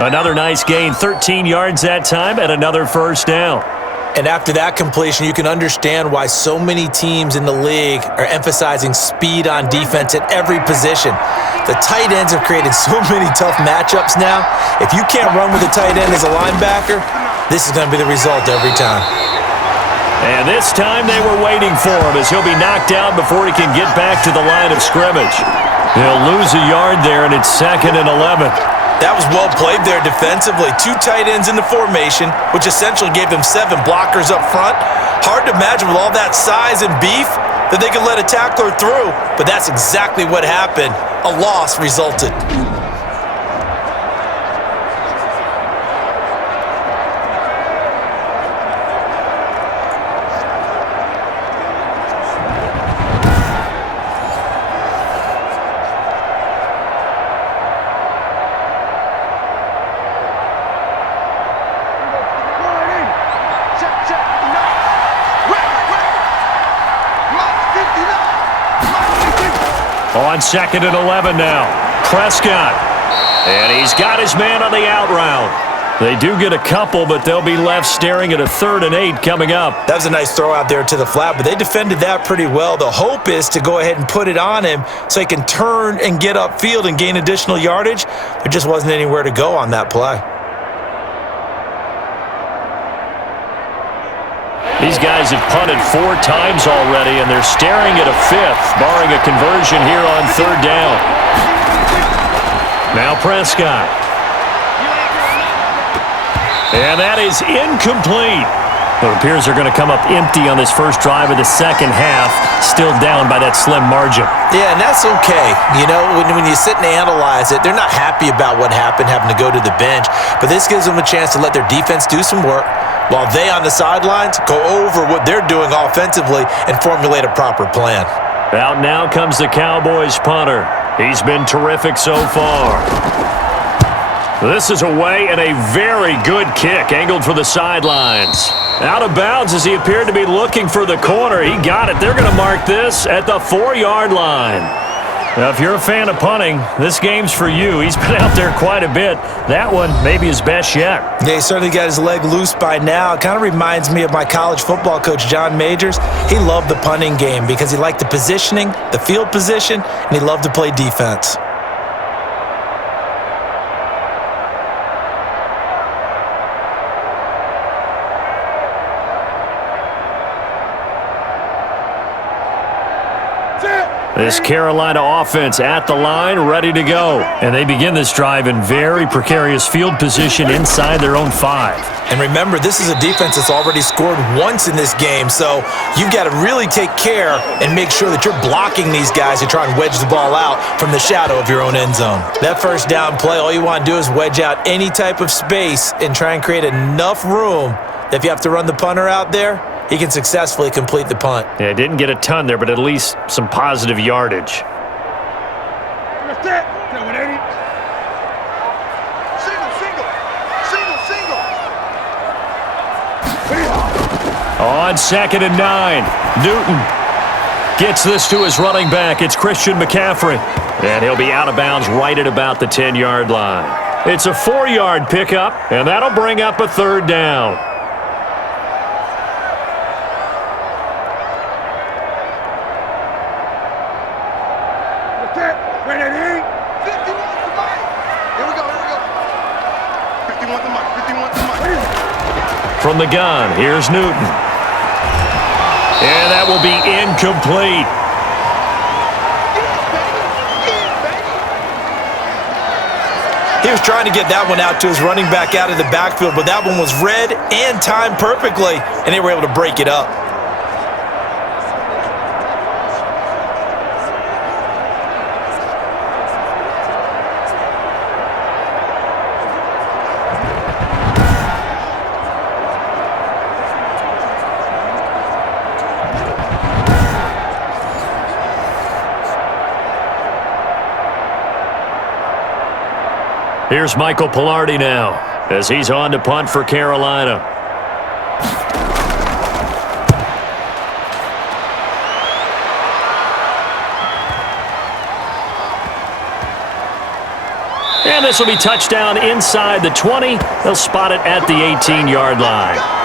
Another nice gain, 13 yards that time, and another first down. And after that completion, you can understand why so many teams in the league are emphasizing speed on defense at every position. The tight ends have created so many tough matchups now. If you can't run with a tight end as a linebacker, this is going to be the result every time. And this time they were waiting for him as he'll be knocked down before he can get back to the line of scrimmage. He'll lose a yard there, and it's 2nd and 11. That was well played there defensively. 2 tight ends in the formation, which essentially gave them 7 blockers up front. Hard to imagine with all that size and beef that they could let a tackler through, but that's exactly what happened. A loss resulted. On 2nd and 11 now. Prescott. And he's got his man on the out route. They do get a couple, but they'll be left staring at a 3rd and 8 coming up. That was a nice throw out there to the flat, but they defended that pretty well. The hope is to go ahead and put it on him so he can turn and get upfield and gain additional yardage. There just wasn't anywhere to go on that play. These guys have punted 4 times already, and they're staring at a 5th, barring a conversion here on 3rd down. Now Prescott. And that is incomplete. It appears they're going to come up empty on this first drive of the second half, still down by that slim margin. Yeah, and that's okay. You know, when you sit and analyze it, they're not happy about what happened, having to go to the bench, but this gives them a chance to let their defense do some work, while they on the sidelines go over what they're doing offensively and formulate a proper plan. Out now comes the Cowboys punter. He's been terrific so far. This is away and a very good kick, angled for the sidelines. Out of bounds as he appeared to be looking for the corner. He got it. They're going to mark this at the 4-yard line. Now, if you're a fan of punting, this game's for you. He's been out there quite a bit. That one maybe his best yet. Yeah, he certainly got his leg loose by now. It kind of reminds me of my college football coach, John Majors. He loved the punting game because he liked the positioning, the field position, and he loved to play defense. This Carolina offense at the line, ready to go. And they begin this drive in very precarious field position inside their own 5. And remember, this is a defense that's already scored once in this game, so you've got to really take care and make sure that you're blocking these guys to try and wedge the ball out from the shadow of your own end zone. That first down play, all you want to do is wedge out any type of space and try and create enough room that if you have to run the punter out there, he can successfully complete the punt. Yeah, didn't get a ton there, but at least some positive yardage. On 2nd and 9, Newton gets this to his running back. It's Christian McCaffrey. And he'll be out of bounds right at about the 10-yard line. It's a 4-yard pickup, and that'll bring up a 3rd down. From the gun, here's Newton. And that will be incomplete. He was trying to get that one out to his running back out of the backfield, but that one was read and timed perfectly, and they were able to break it up. Here's Michael Pilardi now as he's on to punt for Carolina. And this will be touchdown inside the 20. They'll spot it at the 18-yard line.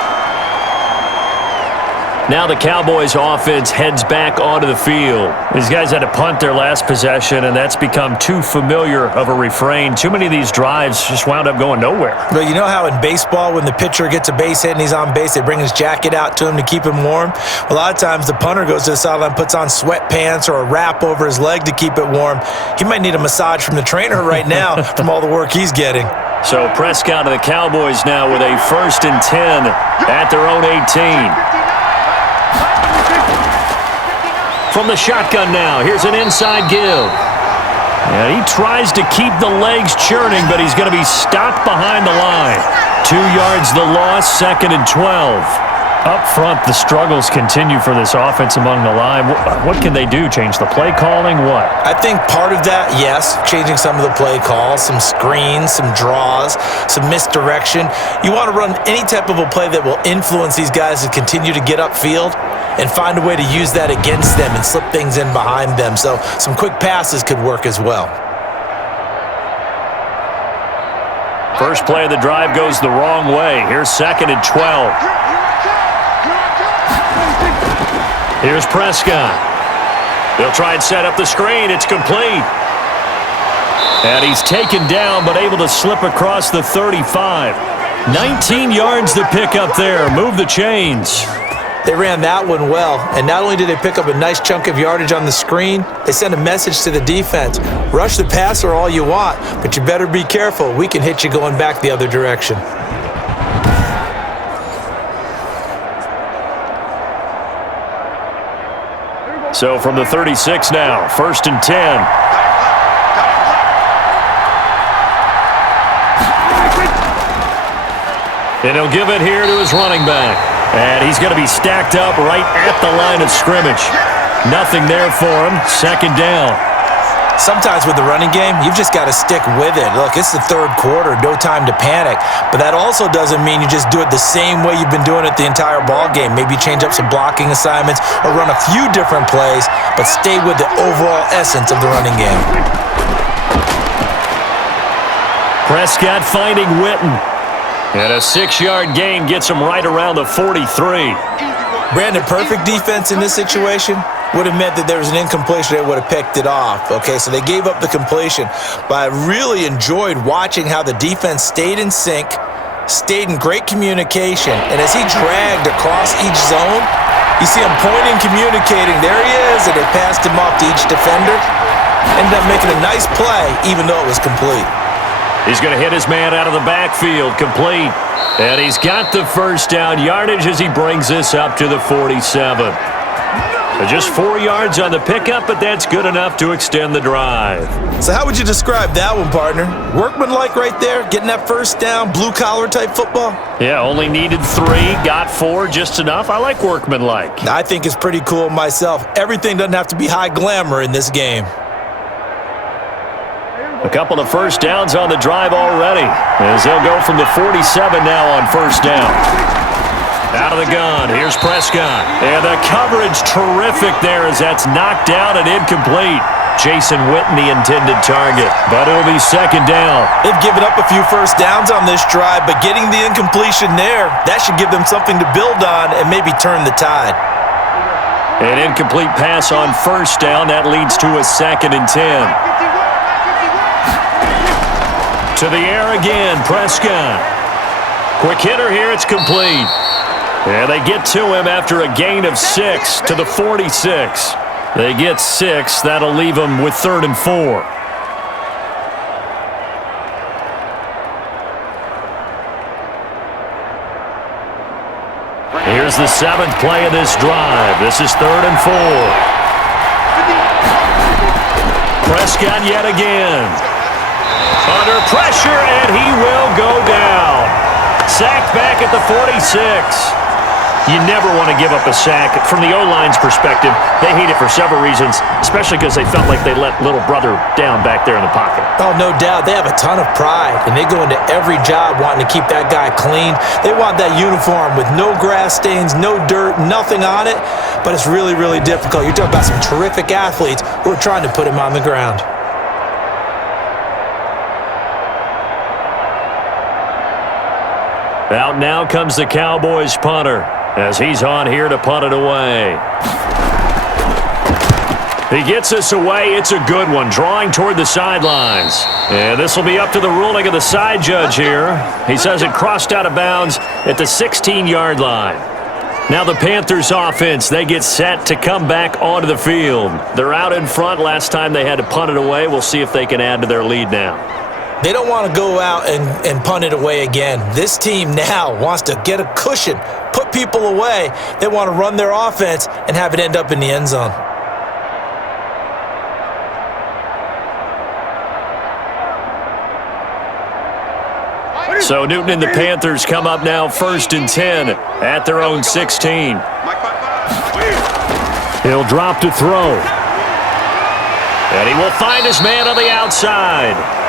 Now the Cowboys offense heads back onto the field. These guys had to punt their last possession, and that's become too familiar of a refrain. Too many of these drives just wound up going nowhere. But you know how in baseball, when the pitcher gets a base hit and he's on base, they bring his jacket out to him to keep him warm? A lot of times the punter goes to the sideline, puts on sweatpants or a wrap over his leg to keep it warm. He might need a massage from the trainer right now from all the work he's getting. So Prescott of the Cowboys now with a 1st and 10 at their own 18. From the shotgun now, here's an inside give. And he tries to keep the legs churning, but he's going to be stopped behind the line. 2 yards the loss, 2nd and 12. Up front, the struggles continue for this offense among the line. What can they do? Change the play calling? What? I think part of that, yes, changing some of the play calls, some screens, some draws, some misdirection. You want to run any type of a play that will influence these guys to continue to get upfield and find a way to use that against them and slip things in behind them. So some quick passes could work as well. First play of the drive goes the wrong way. Here's 2nd and 12. Here's Prescott. They'll try and set up the screen. It's complete. And he's taken down but able to slip across the 35. 19 yards to pick up there. Move the chains. They ran that one well, and not only did they pick up a nice chunk of yardage on the screen, they sent a message to the defense. Rush the passer all you want, but you better be careful. We can hit you going back the other direction. So from the 36 now, 1st and 10. And he'll give it here to his running back. And he's going to be stacked up right at the line of scrimmage. Nothing there for him. 2nd down. Sometimes with the running game, you've just got to stick with it. Look, it's the 3rd quarter, no time to panic. But that also doesn't mean you just do it the same way you've been doing it the entire ball game. Maybe change up some blocking assignments or run a few different plays, but stay with the overall essence of the running game. Prescott finding Witten. And a 6-yard gain gets him right around the 43. Brandon, perfect defense in this situation would have meant that there was an incompletion that would have picked it off. Okay, so they gave up the completion. But I really enjoyed watching how the defense stayed in sync, stayed in great communication, and as he dragged across each zone, you see him pointing, communicating. There he is, and they passed him off to each defender. Ended up making a nice play, even though it was complete. He's going to hit his man out of the backfield, complete. And he's got the 1st down yardage as he brings this up to the 47. Just 4 yards on the pickup, but that's good enough to extend the drive. So how would you describe that one, partner? Workmanlike right there, getting that 1st down, blue-collar type football? Yeah, only needed 3, got 4, just enough. I like workmanlike. I think it's pretty cool myself. Everything doesn't have to be high glamour in this game. A couple of 1st downs on the drive already, as they'll go from the 47 now on 1st down. Out of the gun, here's Prescott. And the coverage terrific there as that's knocked down and incomplete. Jason Witten, the intended target, but it'll be 2nd down. They've given up a few 1st downs on this drive, but getting the incompletion there, that should give them something to build on and maybe turn the tide. An incomplete pass on 1st down, that leads to a 2nd and 10. To the air again, Prescott. Quick hitter here, it's complete. And they get to him after a gain of 6 to the 46. They get 6. That'll leave them with 3rd and 4. Here's the 7th play of this drive. This is 3rd and 4. Prescott yet again. Under pressure, and he will go down. Sacked back at the 46. You never want to give up a sack. From the O-line's perspective, they hate it for several reasons, especially because they felt like they let little brother down back there in the pocket. Oh, no doubt. They have a ton of pride, and they go into every job wanting to keep that guy clean. They want that uniform with no grass stains, no dirt, nothing on it, but it's really, really difficult. You're talking about some terrific athletes who are trying to put him on the ground. Out now comes the Cowboys punter as he's on here to punt it away. He gets this away. It's a good one, drawing toward the sidelines. And this will be up to the ruling of the side judge here. He says it crossed out of bounds at the 16-yard line. Now the Panthers offense, they get set to come back onto the field. They're out in front. Last time they had to punt it away. We'll see if they can add to their lead now. They don't want to go out and punt it away again. This team now wants to get a cushion, put people away. They want to run their offense and have it end up in the end zone. So Newton and the Panthers come up now 1st and 10 at their own 16. He'll drop to throw. And he will find his man on the outside.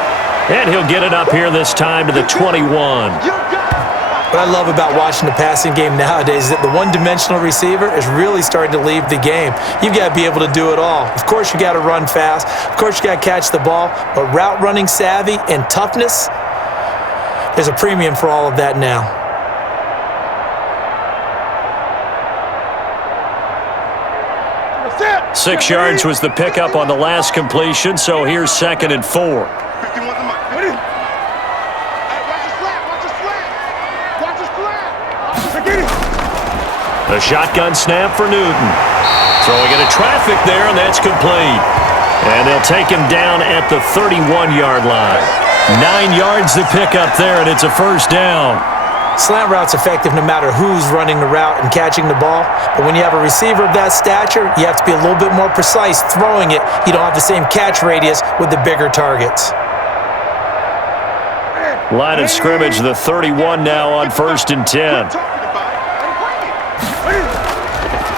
And he'll get it up here this time to the 21. What I love about watching the passing game nowadays is that the one-dimensional receiver is really starting to leave the game. You've got to be able to do it all. Of course, you got to run fast. Of course, you got to catch the ball. But route running savvy and toughness, there's a premium for all of that now. – 6 yards was the pickup on the last completion, so here's 2nd and 4. A shotgun snap for Newton. Throwing into traffic there, and that's complete. And they'll take him down at the 31-yard line. 9 yards to pick up there, and it's a first down. Slant route's effective no matter who's running the route and catching the ball. But when you have a receiver of that stature, you have to be a little bit more precise throwing it. You don't have the same catch radius with the bigger targets. Line of scrimmage, the 31 now on 1st and 10.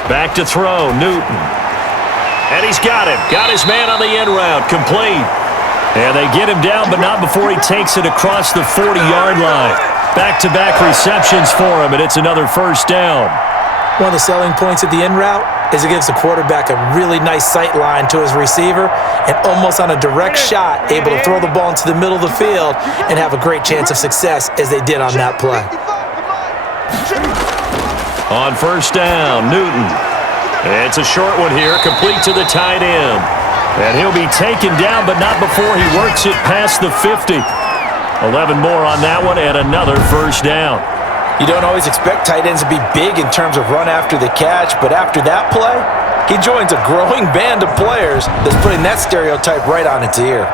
Back to throw, Newton. And he's got him. Got his man on the end route, complete. And they get him down, but not before he takes it across the 40-yard line. Back-to-back receptions for him, and it's another first down. One of the selling points at the end route is it gives the quarterback a really nice sight line to his receiver and almost on a direct shot, able to throw the ball into the middle of the field and have a great chance of success as they did on that play. On first down, Newton. It's a short one here, complete to the tight end. And he'll be taken down, but not before he works it past the 50. 11 more on that one, and another first down. You don't always expect tight ends to be big in terms of run after the catch, but after that play, he joins a growing band of players that's putting that stereotype right on its ear.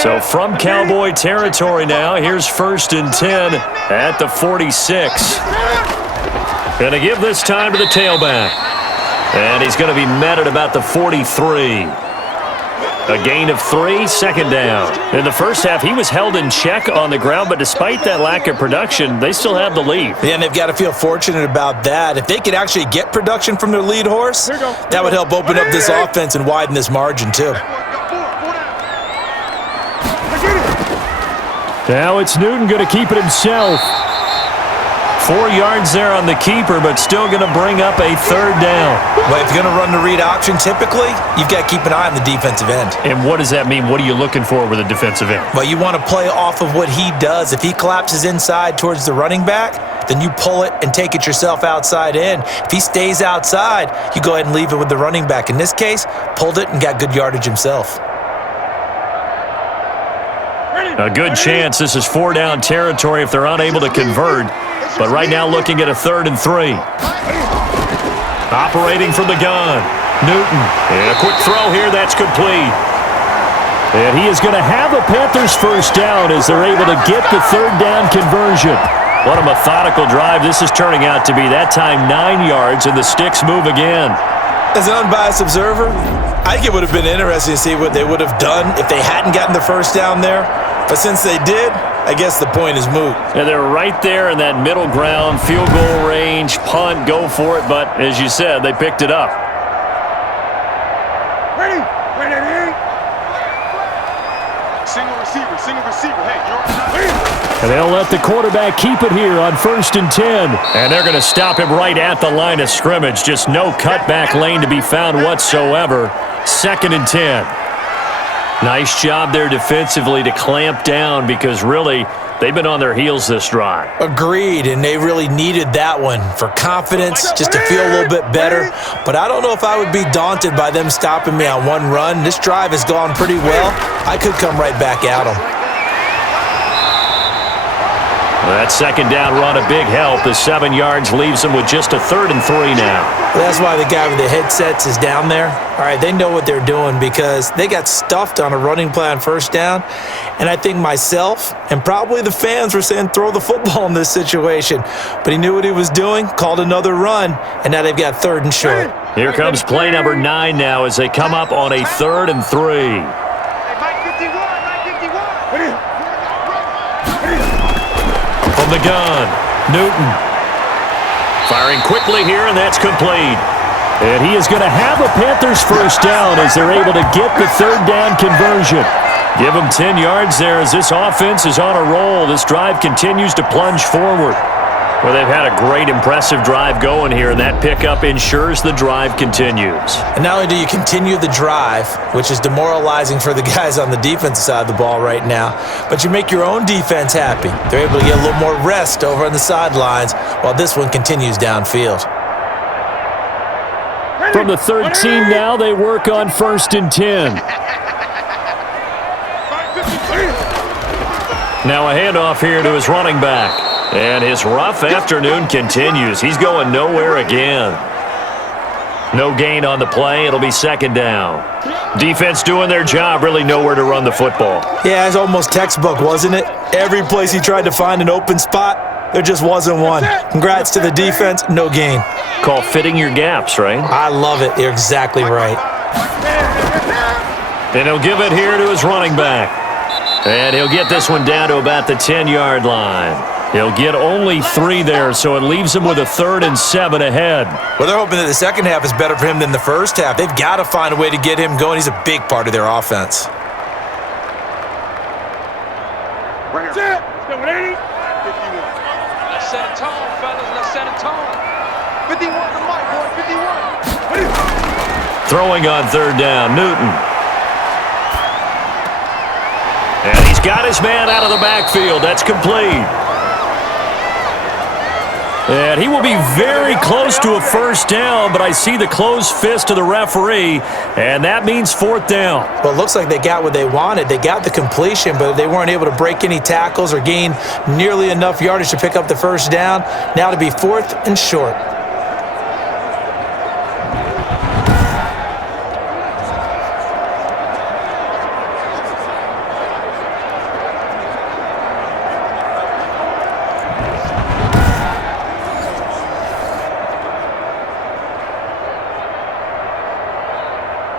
So from Cowboy territory now, here's 1st and 10 at the 46. Going to give this time to the tailback. And he's going to be met at about the 43. A gain of 3, 2nd down. In the first half, he was held in check on the ground, but despite that lack of production, they still have the lead. Yeah, and they've got to feel fortunate about that. If they could actually get production from their lead horse, that would help open up this offense and widen this margin too. Now it's Newton going to keep it himself. 4 yards there on the keeper, but still going to bring up a 3rd down. Well, if you're going to run the read option, typically, you've got to keep an eye on the defensive end. And what does that mean? What are you looking for with a defensive end? Well, you want to play off of what he does. If he collapses inside towards the running back, then you pull it and take it yourself outside in. If he stays outside, you go ahead and leave it with the running back. In this case, pulled it and got good yardage himself. A good chance this is 4-down territory if they're unable to convert. But right now looking at a 3rd and 3. Operating from the gun. Newton. And a quick throw here. That's complete. And he is going to have a Panthers first down as they're able to get the 3rd down conversion. What a methodical drive this is turning out to be. That time 9 yards, and the sticks move again. As an unbiased observer, I think it would have been interesting to see what they would have done if they hadn't gotten the first down there. But since they did, I guess the point is moot. And they're right there in that middle ground, field goal range, punt, go for it. But as you said, they picked it up. Ready? Single receiver. Hey, you're on. And they'll let the quarterback keep it here on 1st and 10. And they're going to stop him right at the line of scrimmage. Just no cutback lane to be found whatsoever. 2nd and 10. Nice job there defensively to clamp down because really they've been on their heels this drive. Agreed, and they really needed that one for confidence, just to feel a little bit better. But I don't know if I would be daunted by them stopping me on one run. This drive has gone pretty well. I could come right back at them. Well, that 2nd down run a big help. The 7 yards leaves them with just a 3rd and 3 now. Well, that's why the guy with the headsets is down there. All right, they know what they're doing because they got stuffed on a running play on 1st down. And I think myself and probably the fans were saying throw the football in this situation. But he knew what he was doing, called another run, and now they've got 3rd and short. Here comes play number 9 now as they come up on a 3rd and 3. From the gun, Newton. Firing quickly here, and that's complete. And he is going to have a Panthers 1st down as they're able to get the 3rd down conversion. Give them 10 yards there as this offense is on a roll. This drive continues to plunge forward. Well, they've had a great, impressive drive going here, and that pickup ensures the drive continues. And not only do you continue the drive, which is demoralizing for the guys on the defensive side of the ball right now, but you make your own defense happy. They're able to get a little more rest over on the sidelines while this one continues downfield. From the 13 now, they work on 1st and 10. Now a handoff here to his running back. And his rough afternoon continues. He's going nowhere again. No gain on the play. It'll be 2nd down. Defense doing their job. Really nowhere to run the football. Yeah, it's almost textbook, wasn't it? Every place he tried to find an open spot, there just wasn't one. Congrats to the defense. No gain. Call fitting your gaps, right? I love it. You're exactly right. And he'll give it here to his running back. And he'll get this one down to about the 10-yard line. He'll get only 3 there, so it leaves him with a 3rd and 7 ahead. Well, they're hoping that the second half is better for him than the first half. They've got to find a way to get him going. He's a big part of their offense. Right here. Let's set a tone, fellas. Let's set a tone. 51 to Mike, boy. 51. Throwing on 3rd down, Newton. And he's got his man out of the backfield. That's complete. And he will be very close to a 1st down, but I see the closed fist of the referee, and that means 4th down. Well, it looks like they got what they wanted. They got the completion, but they weren't able to break any tackles or gain nearly enough yardage to pick up the 1st down. Now to be 4th and short.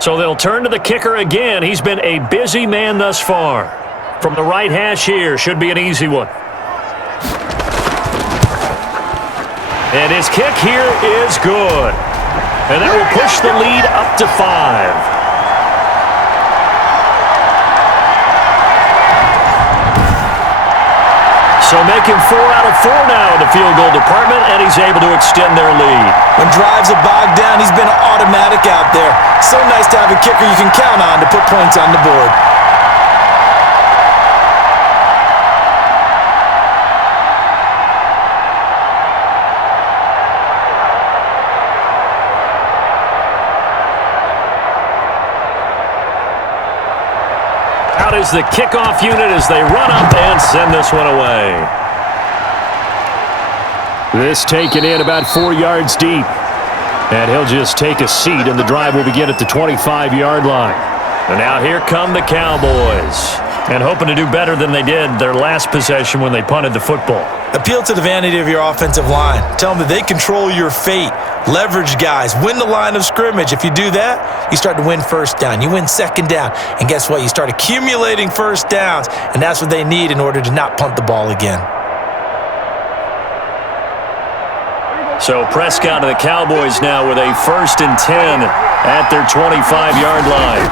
So they'll turn to the kicker again. He's been a busy man thus far. From the right hash here, should be an easy one. And his kick here is good. And that will push the lead up to 5. So making 4 out of 4 now in the field goal department, and he's able to extend their lead. When drives are bogged down, he's been automatic out there. So nice to have a kicker you can count on to put points on the board. Out is the kickoff unit as they run up and send this one away. This taken in about 4 yards deep. And he'll just take a seat, and the drive will begin at the 25-yard line. And now here come the Cowboys. And hoping to do better than they did their last possession when they punted the football. Appeal to the vanity of your offensive line. Tell them that they control your fate. Leverage guys. Win the line of scrimmage. If you do that, you start to win first down. You win second down. And guess what? You start accumulating first downs. And that's what they need in order to not punt the ball again. So Prescott and the Cowboys now with a 1st and 10 at their 25-yard line.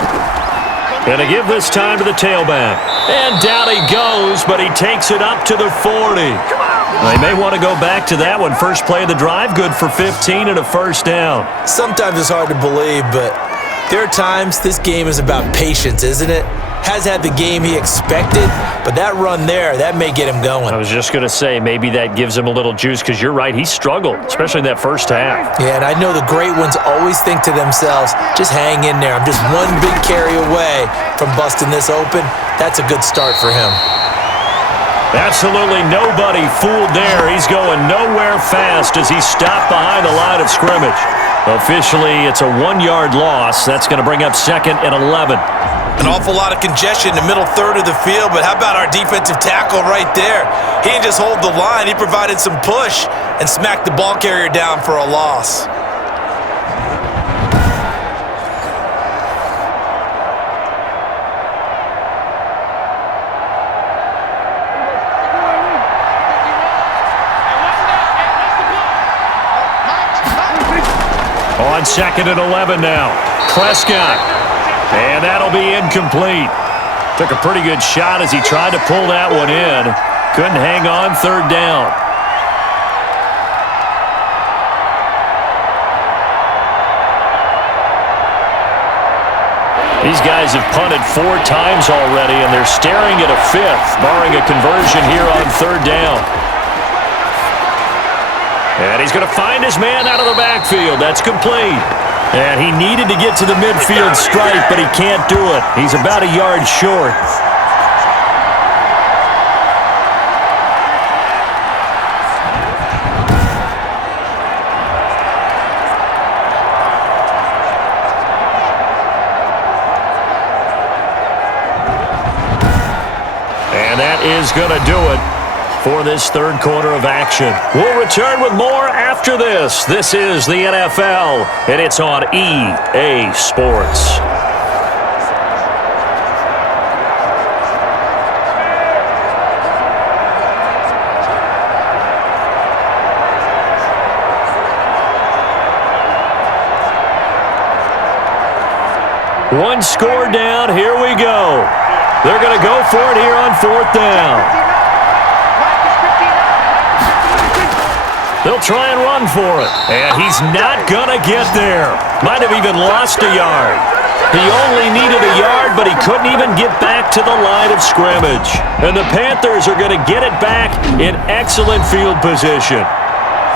Going to give this time to the tailback. And down he goes, but he takes it up to the 40. They may want to go back to that one. First play of the drive, good for 15 and a first down. Sometimes it's hard to believe, but there are times this game is about patience, isn't it? Has had the game he expected, but that run there, that may get him going. I was just going to say, maybe that gives him a little juice because you're right, he struggled, especially in that first half. Yeah, and I know the great ones always think to themselves, just hang in there. I'm just one big carry away from busting this open. That's a good start for him. Absolutely nobody fooled there. He's going nowhere fast as he stopped behind the line of scrimmage. Officially, it's a 1-yard loss. That's going to bring up 2nd and 11. An awful lot of congestion in the middle third of the field, but how about our defensive tackle right there? He didn't just hold the line. He provided some push and smacked the ball carrier down for a loss. On 2nd and 11 now. Prescott. And that'll be incomplete. Took a pretty good shot as he tried to pull that one in. Couldn't hang on 3rd down. These guys have punted 4 times already, and they're staring at a 5th, barring a conversion here on 3rd down. And he's going to find his man out of the backfield. That's complete. And he needed to get to the midfield stripe, but he can't do it. He's about a yard short. And that is going to do it for this 3rd quarter of action. We'll return with more after this. This is the NFL, and it's on EA Sports. One score down. Here we go. They're going to go for it here on 4th down. They'll try and run for it. And he's not going to get there. Might have even lost a yard. He only needed a yard, but he couldn't even get back to the line of scrimmage. And the Panthers are going to get it back in excellent field position.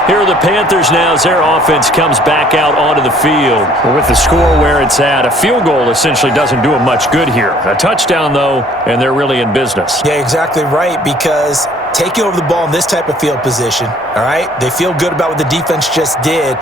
Here are the Panthers now as their offense comes back out onto the field. With the score where it's at, a field goal essentially doesn't do them much good here. A touchdown, though, and they're really in business. Yeah, exactly right, because taking over the ball in this type of field position, all right, they feel good about what the defense just did.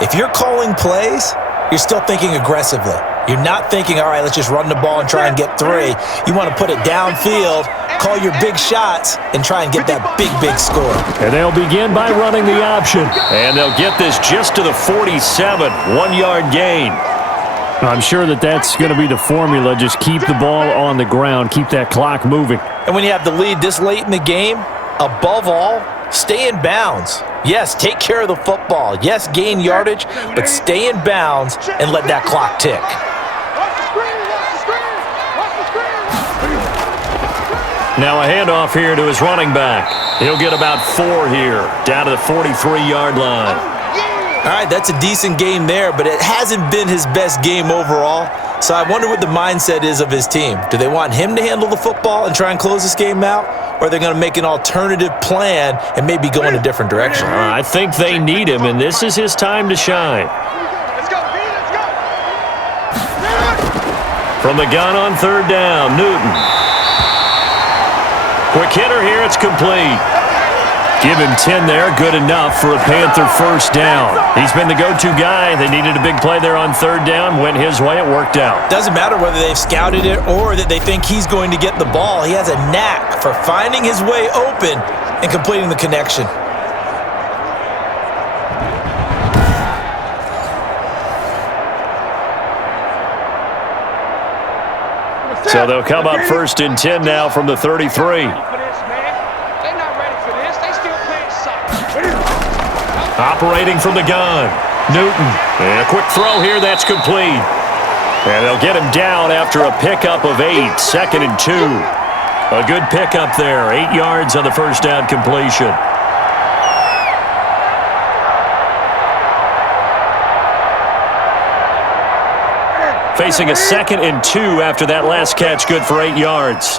If you're calling plays, you're still thinking aggressively. You're not thinking, all right, let's just run the ball and try and get 3. You want to put it downfield, call your big shots, and try and get that big score. And they'll begin by running the option. And they'll get this just to the 47, 1-yard gain. I'm sure that's going to be the formula. Just keep the ball on the ground, keep that clock moving. And when you have the lead this late in the game, above all, stay in bounds. Yes, take care of the football. Yes, gain yardage, but stay in bounds and let that clock tick. Now a handoff here to his running back. He'll get about 4 here, down to the 43-yard line. All right, that's a decent game there, but it hasn't been his best game overall. So I wonder what the mindset is of his team. Do they want him to handle the football and try and close this game out? Or are they going to make an alternative plan and maybe go in a different direction? I think they need him, and this is his time to shine. Let's go, B, let's go. From the gun on 3rd down, Newton. Quick hitter here, it's complete. Give him 10 there, good enough for a Panther first down. He's been the go-to guy. They needed a big play there on third down. Went his way, it worked out. Doesn't matter whether they've scouted it or that they think he's going to get the ball. He has a knack for finding his way open and completing the connection. So they'll come up first and 10 now from the 33. Operating from the gun, Newton. And a quick throw here, that's complete. And they'll get him down after a pickup of 8, 2nd and 2. A good pickup there, 8 yards on the first down completion. Facing a 2nd and 2 after that last catch, good for 8 yards.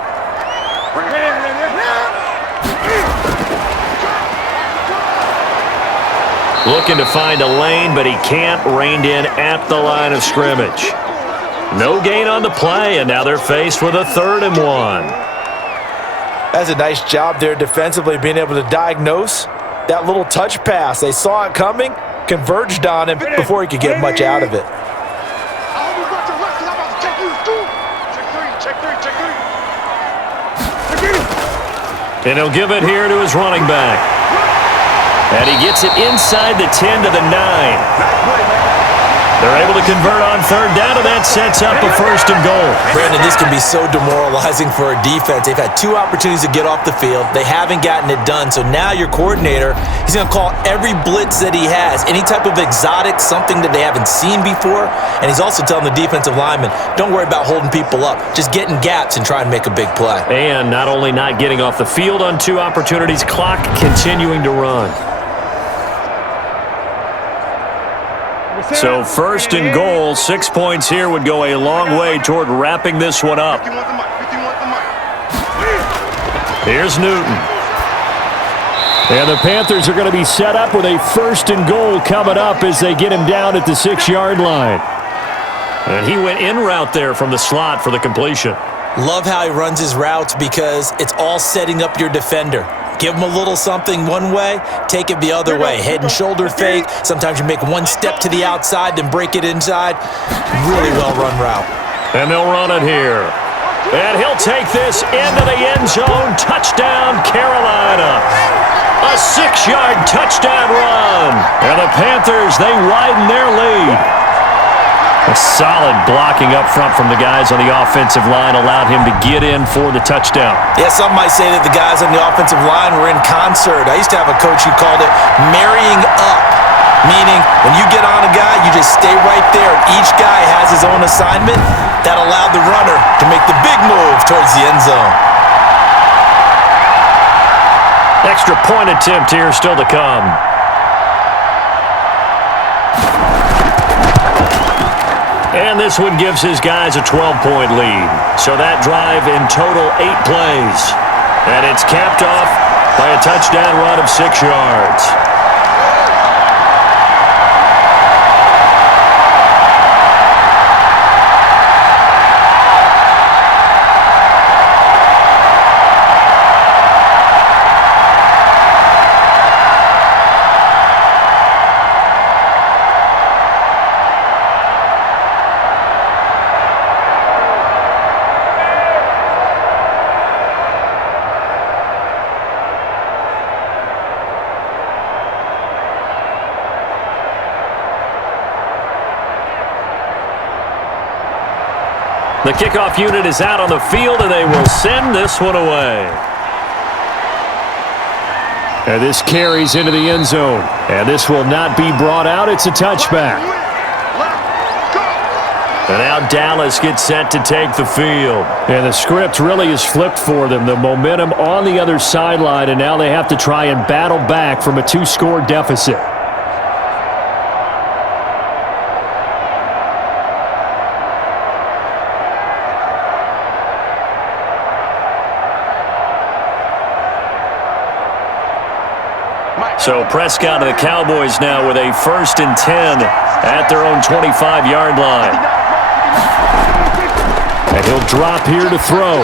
Looking to find a lane, but he can't. Reined in at the line of scrimmage. No gain on the play, and now they're faced with a 3rd and 1. That's a nice job there defensively, being able to diagnose that little touch pass. They saw it coming, converged on him before he could get much out of it. And he'll give it here to his running back. And he gets it inside the 10 to the 9. They're able to convert on third down, and that sets up a 1st and goal. Brandon, this can be so demoralizing for a defense. They've had 2 opportunities to get off the field. They haven't gotten it done. So now your coordinator, he's going to call every blitz that he has, any type of exotic, something that they haven't seen before. And he's also telling the defensive lineman, don't worry about holding people up. Just get in gaps and try and make a big play. And not only not getting off the field on 2 opportunities, clock continuing to run. So 1st and goal, 6 points here would go a long way toward wrapping this one up. Here's Newton. And the Panthers are going to be set up with a 1st and goal coming up as they get him down at the 6-yard line. And he went in route there from the slot for the completion. Love how he runs his routes because it's all setting up your defender. Give him a little something one way, take it the other way. Head and shoulder fake. Sometimes you make one step to the outside, then break it inside. Really well-run route. And they'll run it here. And he'll take this into the end zone. Touchdown, Carolina. A 6-yard touchdown run. And the Panthers, they widen their lead. A solid blocking up front from the guys on the offensive line allowed him to get in for the touchdown. Yeah, some might say that the guys on the offensive line were in concert. I used to have a coach who called it marrying up, meaning when you get on a guy, you just stay right there. Each guy has his own assignment. That allowed the runner to make the big move towards the end zone. Extra point attempt here still to come. And this one gives his guys a 12-point lead. So that drive in total 8 plays. And it's capped off by a touchdown run of 6 yards. The kickoff unit is out on the field, and they will send this one away. And this carries into the end zone. And this will not be brought out. It's a touchback. And now Dallas gets set to take the field. And the script really is flipped for them. The momentum on the other sideline, and now they have to try and battle back from a 2-score deficit. So Prescott and the Cowboys now with a 1st and 10 at their own 25-yard line. And he'll drop here to throw.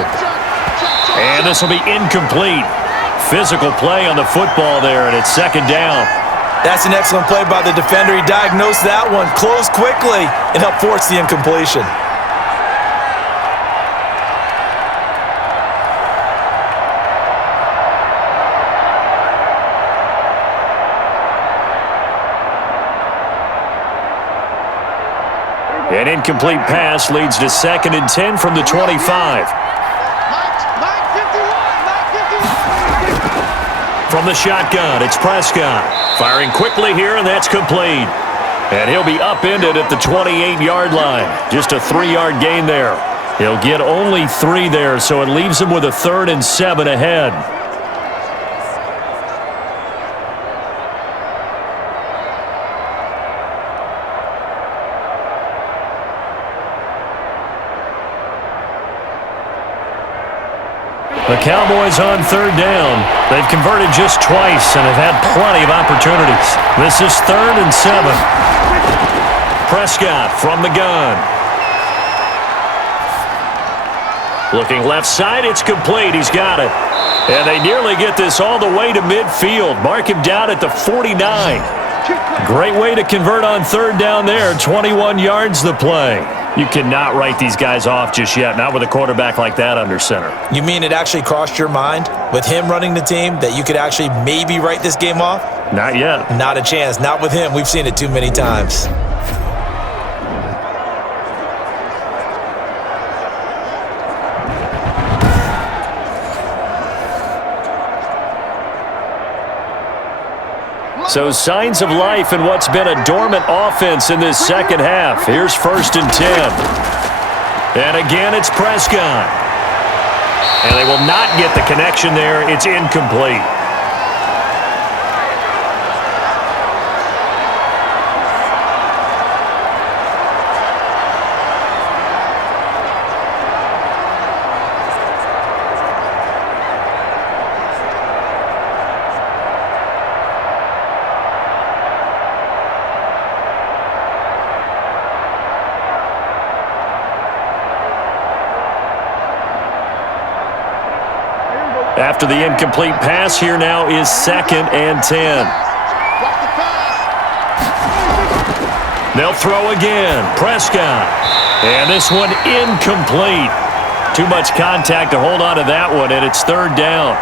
And this will be incomplete. physical play on the football there, and it's second down. That's an excellent play by the defender. He diagnosed that one, closed quickly, and helped force the incompletion. An incomplete pass leads to 2nd and 10 from the 25. From the shotgun, it's Prescott. Firing quickly here, and that's complete. And he'll be upended at the 28-yard line. Just a 3-yard gain there. He'll get only 3 there, so it leaves him with a 3rd and 7 ahead. The Cowboys on 3rd down. They've converted just twice and have had plenty of opportunities. This is 3rd and 7. Prescott from the gun. Looking left side, it's complete. He's got it. And they nearly get this all the way to midfield. Mark him down at the 49. Great way to convert on 3rd down there. 21 yards the play. You cannot write these guys off just yet, not with a quarterback like that under center. You mean it actually crossed your mind with him running the team that you could actually maybe write this game off? Not yet. Not a chance. Not with him. We've seen it too many times. So signs of life in what's been a dormant offense in this second half. Here's 1st and 10. And again, it's Prescott. And they will not get the connection there. It's incomplete. After the incomplete pass, here now is 2nd and 10. They'll throw again. Prescott. And this one incomplete. Too much contact to hold on to that one, and it's 3rd down.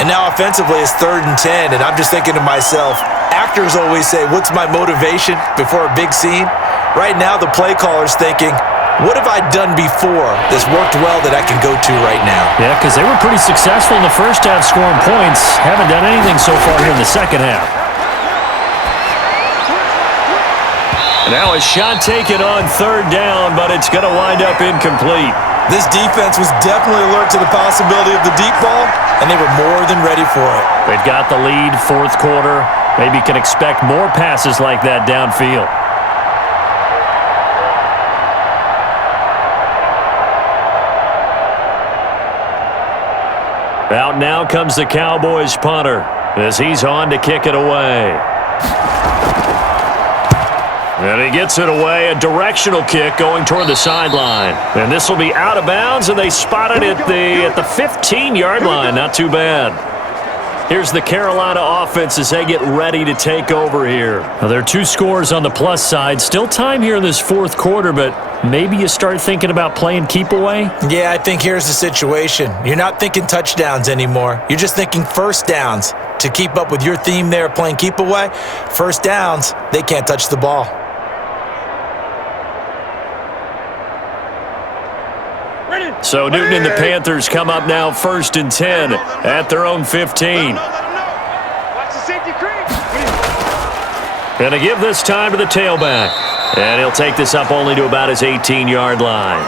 And now offensively it's 3rd and 10, and I'm just thinking to myself, actors always say, what's my motivation before a big scene? Right now the play caller's thinking, what have I done before that's worked well that I can go to right now? Yeah, because they were pretty successful in the first half scoring points. Haven't done anything so far here in the second half. Now a shot taken on 3rd down, but it's going to wind up incomplete. This defense was definitely alert to the possibility of the deep ball, and they were more than ready for it. They've got the lead, 4th quarter. Maybe can expect more passes like that downfield. Out now comes the Cowboys punter as he's on to kick it away. And he gets it away, a directional kick going toward the sideline. And this will be out of bounds, and they spot it at the 15-yard line. Not too bad. Here's the Carolina offense as they get ready to take over here. Now, there are 2 scores on the plus side. Still time here in this 4th quarter, but maybe you start thinking about playing keep away? Yeah, I think here's the situation. You're not thinking touchdowns anymore. You're just thinking 1st downs. To keep up with your theme there, playing keep away, 1st downs, they can't touch the ball. So Newton and the Panthers come up now 1st and 10 at their own 15. And to give this time to the tailback. And he'll take this up only to about his 18-yard line.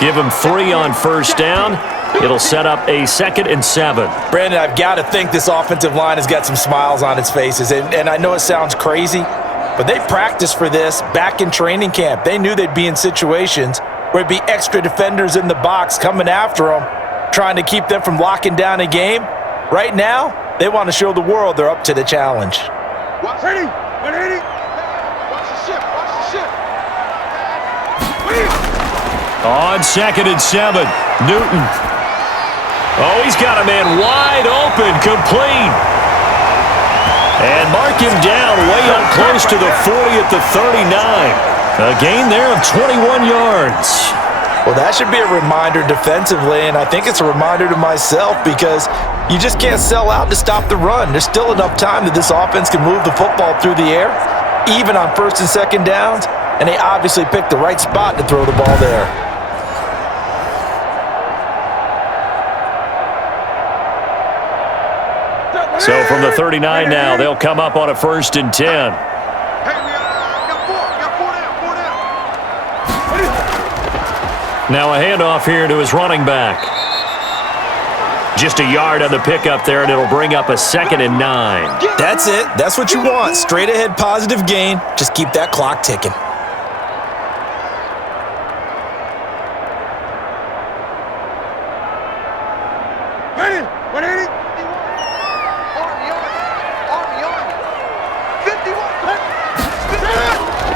Give him 3 on 1st down. It'll set up a 2nd and 7. Brandon, I've got to think this offensive line has got some smiles on its faces. And I know it sounds crazy, but they practiced for this back in training camp. They knew they'd be in situations where it'd be extra defenders in the box coming after them, trying to keep them from locking down a game. Right now, they want to show the world they're up to the challenge. Ready? Ready? Watch the ship. Watch the ship. On 2nd and 7, Newton. Oh, he's got a man wide open, complete. And mark him down way up close to the 40 at the 39. A gain there of 21 yards. Well, that should be a reminder defensively, and I think it's a reminder to myself because you just can't sell out to stop the run. There's still enough time that this offense can move the football through the air, even on first and second downs, and they obviously picked the right spot to throw the ball there. So from the 39 now, they'll come up on a 1st and 10. Hey, we got four down. Now a handoff here to his running back. Just a yard on the pickup there, and it'll bring up a 2nd and 9. That's it. That's what you want. Straight ahead positive gain. Just keep that clock ticking. Ready? 180.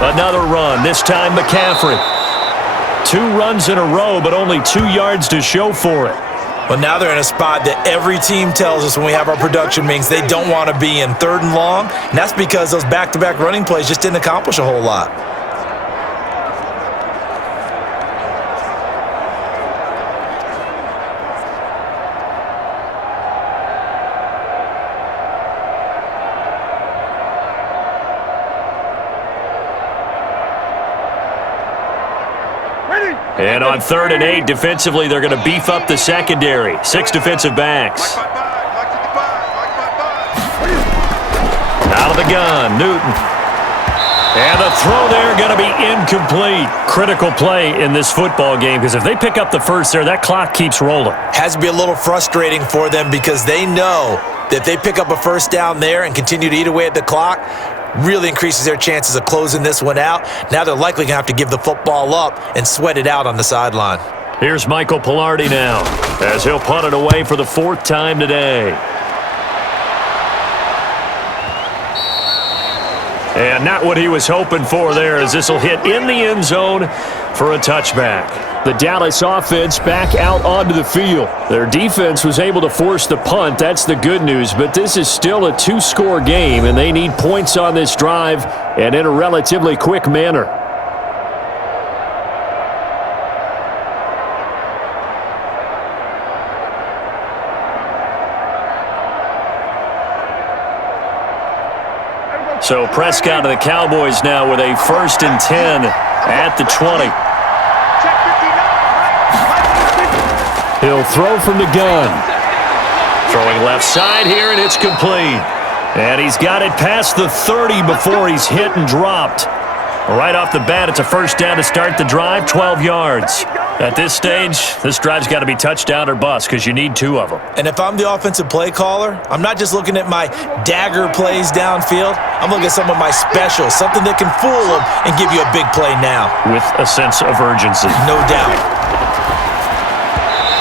Another run, this time McCaffrey. 2 runs in a row, but only 2 yards to show for it. Well, now they're in a spot that every team tells us when we have our production meetings they don't want to be in, 3rd and long, and that's because those back-to-back running plays just didn't accomplish a whole lot. And on 3rd and 8, defensively, they're going to beef up the secondary. 6 defensive backs. Out of the gun, Newton. And the throw there going to be incomplete. Critical play in this football game because if they pick up the first there, that clock keeps rolling. Has to be a little frustrating for them because they know that if they pick up a first down there and continue to eat away at the clock, really increases their chances of closing this one out. Now they're likely going to have to give the football up and sweat it out on the sideline. Here's Michael Pilardi now as he'll punt it away for the 4th time today. And not what he was hoping for there as this will hit in the end zone for a touchback. The Dallas offense back out onto the field. Their defense was able to force the punt. That's the good news. But this is still a 2-score game, and they need points on this drive and in a relatively quick manner. So Prescott of the Cowboys now with a 1st and 10 at the 20. He'll throw from the gun. Throwing left side here, and it's complete. And he's got it past the 30 before he's hit and dropped. Right off the bat, it's a 1st down to start the drive, 12 yards. At this stage, this drive's got to be touchdown or bust because you need 2 of them. And if I'm the offensive play caller, I'm not just looking at my dagger plays downfield. I'm looking at some of my specials, something that can fool them and give you a big play now. With a sense of urgency. No doubt.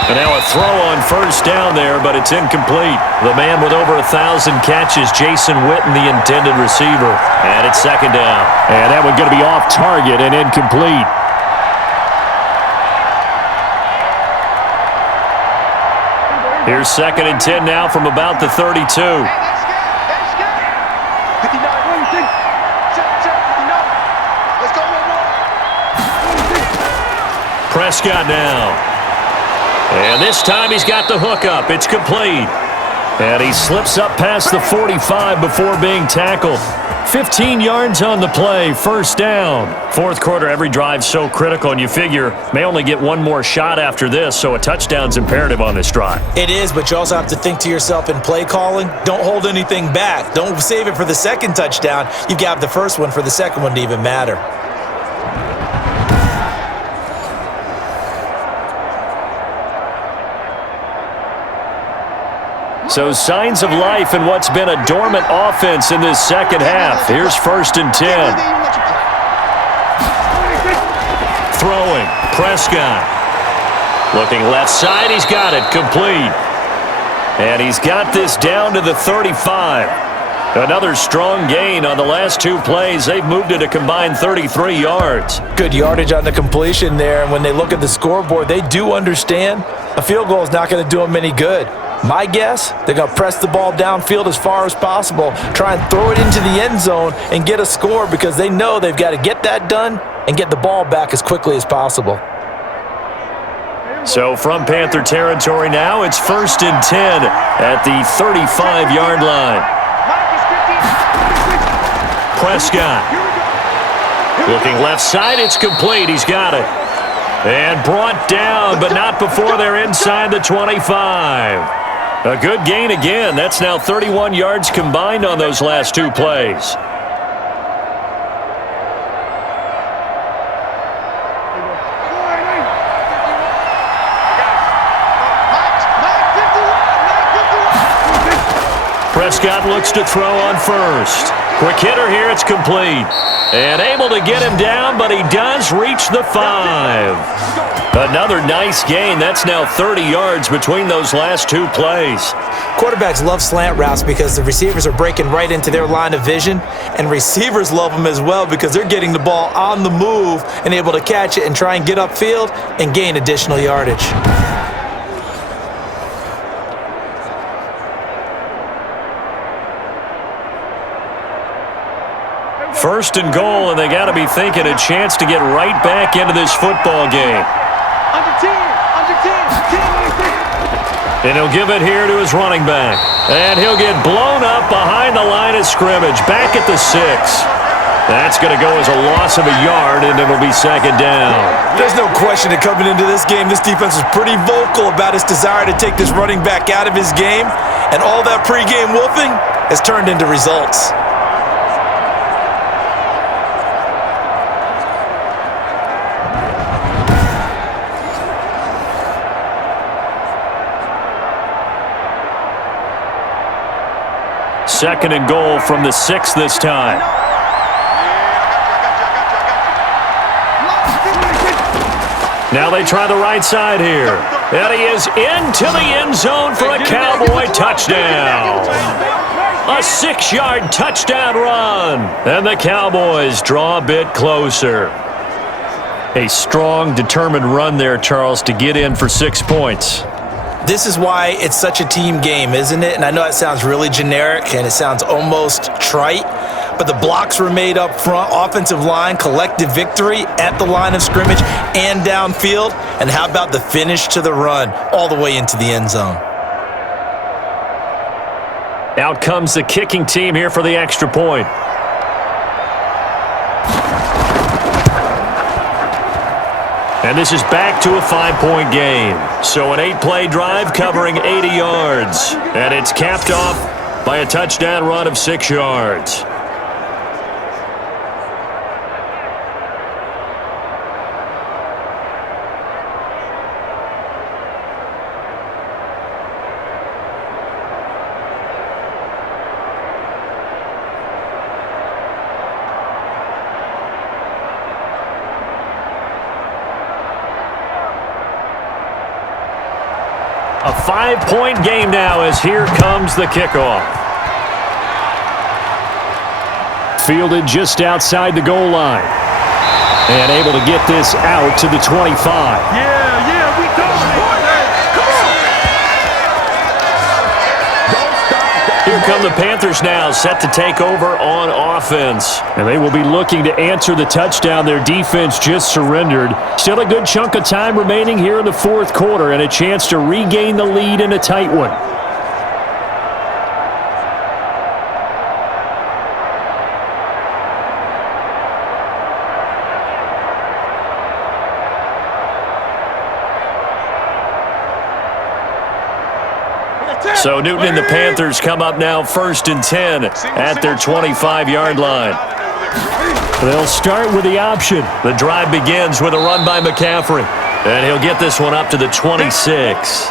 And now a throw on 1st down there, but it's incomplete. The man with over 1,000 catches, Jason Witten, the intended receiver. And it's 2nd down. And that one's going to be off target and incomplete. Here's 2nd and 10 now from about the 32. Prescott now. And this time he's got the hook up. It's complete. And he slips up past the 45 before being tackled. 15 yards on the play, 1st down. 4th quarter, every drive's so critical, and you figure may only get 1 more shot after this, so a touchdown's imperative on this drive. It is, but you also have to think to yourself in play calling, don't hold anything back. Don't save it for the 2nd touchdown. You've got the 1st one for the 2nd one to even matter. So signs of life in what's been a dormant offense in this 2nd half. Here's 1st and 10. Throwing, Prescott. Looking left side, he's got it, complete. And he's got this down to the 35. Another strong gain on the last 2 plays. They've moved it a combined 33 yards. Good yardage on the completion there, and when they look at the scoreboard, they do understand a field goal is not going to do them any good. My guess, they're going to press the ball downfield as far as possible, try and throw it into the end zone and get a score because they know they've got to get that done and get the ball back as quickly as possible. So from Panther territory now, it's 1st and 10 at the 35-yard line. Prescott. Looking left side, it's complete. He's got it. And brought down, but not before they're inside the 25. A good gain again. That's now 31 yards combined on those last 2 plays. Prescott looks to throw on first. Quick hitter here, it's complete. And able to get him down, but he does reach the 5. Another nice gain. That's now 30 yards between those last 2 plays. Quarterbacks love slant routes because the receivers are breaking right into their line of vision, and receivers love them as well because they're getting the ball on the move and able to catch it and try and get upfield and gain additional yardage. First and goal, and they got to be thinking a chance to get right back into this football game. Under 10, under 10, 10. And he'll give it here to his running back. And he'll get blown up behind the line of scrimmage, back at the 6. That's going to go as a loss of a yard, and it'll be 2nd down. There's no question that coming into this game, this defense was pretty vocal about its desire to take this running back out of his game, and all that pregame wolfing has turned into results. Second and goal from the 6 this time. Now they try the right side here. And he is into the end zone for a Cowboy touchdown. A 6-yard touchdown run. And the Cowboys draw a bit closer. A strong, determined run there, Charles, to get in for 6 points. This is why it's such a team game, isn't it? And I know it sounds really generic and it sounds almost trite, but the blocks were made up front, offensive line, collective victory at the line of scrimmage and downfield. And how about the finish to the run all the way into the end zone? Out comes the kicking team here for the extra point. And this is back to a 5-point game. So an 8-play drive covering 80 yards. And it's capped off by a touchdown run of 6 yards. A 5-point game now as here comes the kickoff. Fielded just outside the goal line. And able to get this out to the 25. Yeah, we dominate. Come on. Here come the Panthers now, set to take over on offense. And they will be looking to answer the touchdown their defense just surrendered. Still a good chunk of time remaining here in the 4th quarter and a chance to regain the lead in a tight one. So Newton and the Panthers come up now 1st and 10 at their 25-yard line. They'll start with the option. The drive begins with a run by McCaffrey. And he'll get this one up to the 26.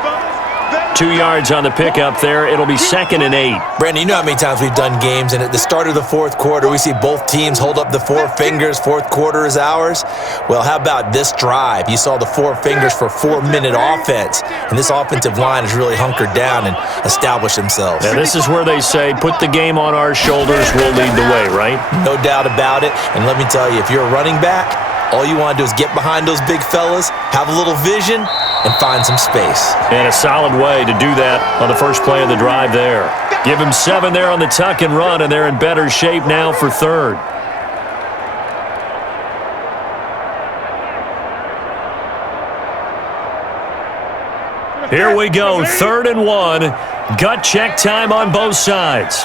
2 yards on the pickup there. It'll be 2nd and 8. Brandon, you know how many times we've done games, and at the start of the fourth quarter, we see both teams hold up the 4 fingers, fourth quarter is ours. Well, how about this drive? You saw the 4 fingers for 4-minute offense, and this offensive line has really hunkered down and established themselves. Now, this is where they say, put the game on our shoulders, we'll lead the way, right? No doubt about it, and let me tell you, if you're a running back, all you want to do is get behind those big fellas, have a little vision, and find some space. And a solid way to do that on the first play of the drive there. Give him 7 there on the tuck and run, and they're in better shape now for 3rd. Here we go, 3rd and 1. Gut check time on both sides.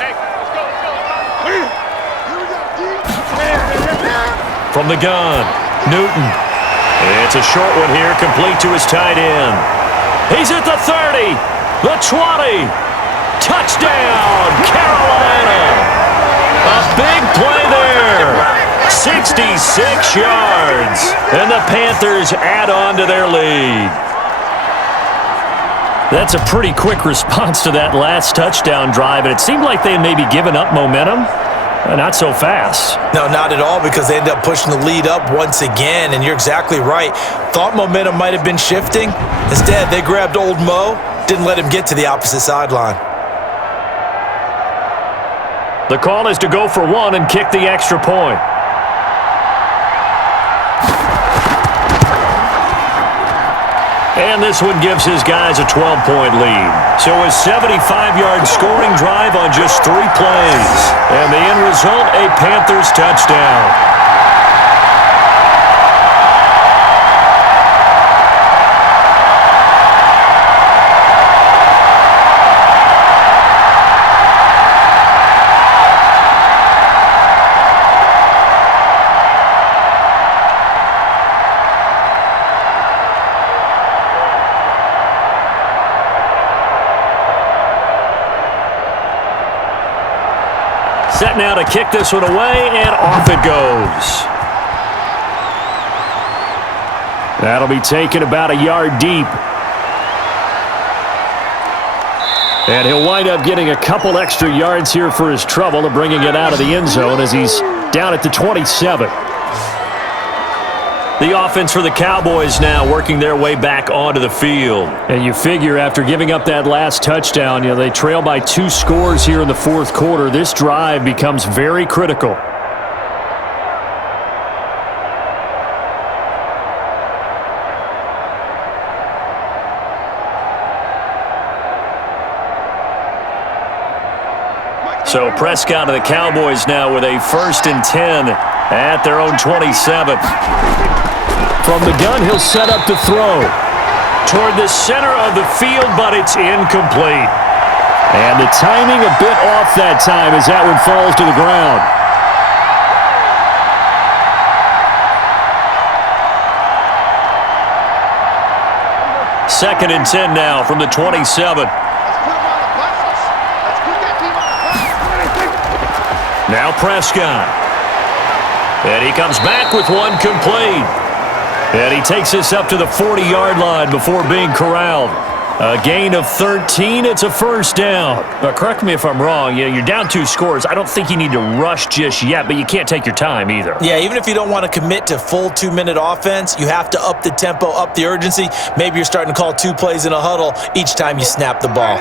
From the gun, Newton. It's a short one here, complete to his tight end. He's at the 30, the 20. Touchdown, Carolina. A big play there. 66 yards. And the Panthers add on to their lead. That's a pretty quick response to that last touchdown drive, and it seemed like they had maybe given up momentum. Not so fast. No, not at all, because they ended up pushing the lead up once again, and you're exactly right. Thought momentum might have been shifting. Instead, they grabbed old Mo, didn't let him get to the opposite sideline. The call is to go for 1 and kick the extra point. And this one gives his guys a 12-point lead. So a 75-yard scoring drive on just 3 plays. And the end result, a Panthers touchdown. Set now to kick this one away, and off it goes. That'll be taken about a yard deep. And he'll wind up getting a couple extra yards here for his trouble of bringing it out of the end zone as he's down at the 27. The offense for the Cowboys now working their way back onto the field. And you figure after giving up that last touchdown, they trail by 2 scores here in the fourth quarter. This drive becomes very critical. So Prescott and the Cowboys now with a 1st and 10 at their own 27. From the gun, he'll set up to throw toward the center of the field, but it's incomplete. And the timing a bit off that time as that one falls to the ground. Second and 10 now from the 27. Now Prescott. And he comes back with one complete. And he takes this up to the 40-yard line before being corralled. A gain of 13. It's a 1st down. Correct me if I'm wrong. You're down 2 scores. I don't think you need to rush just yet, but you can't take your time either. Yeah, even if you don't want to commit to full 2-minute offense, you have to up the tempo, up the urgency. Maybe you're starting to call 2 plays in a huddle each time you snap the ball.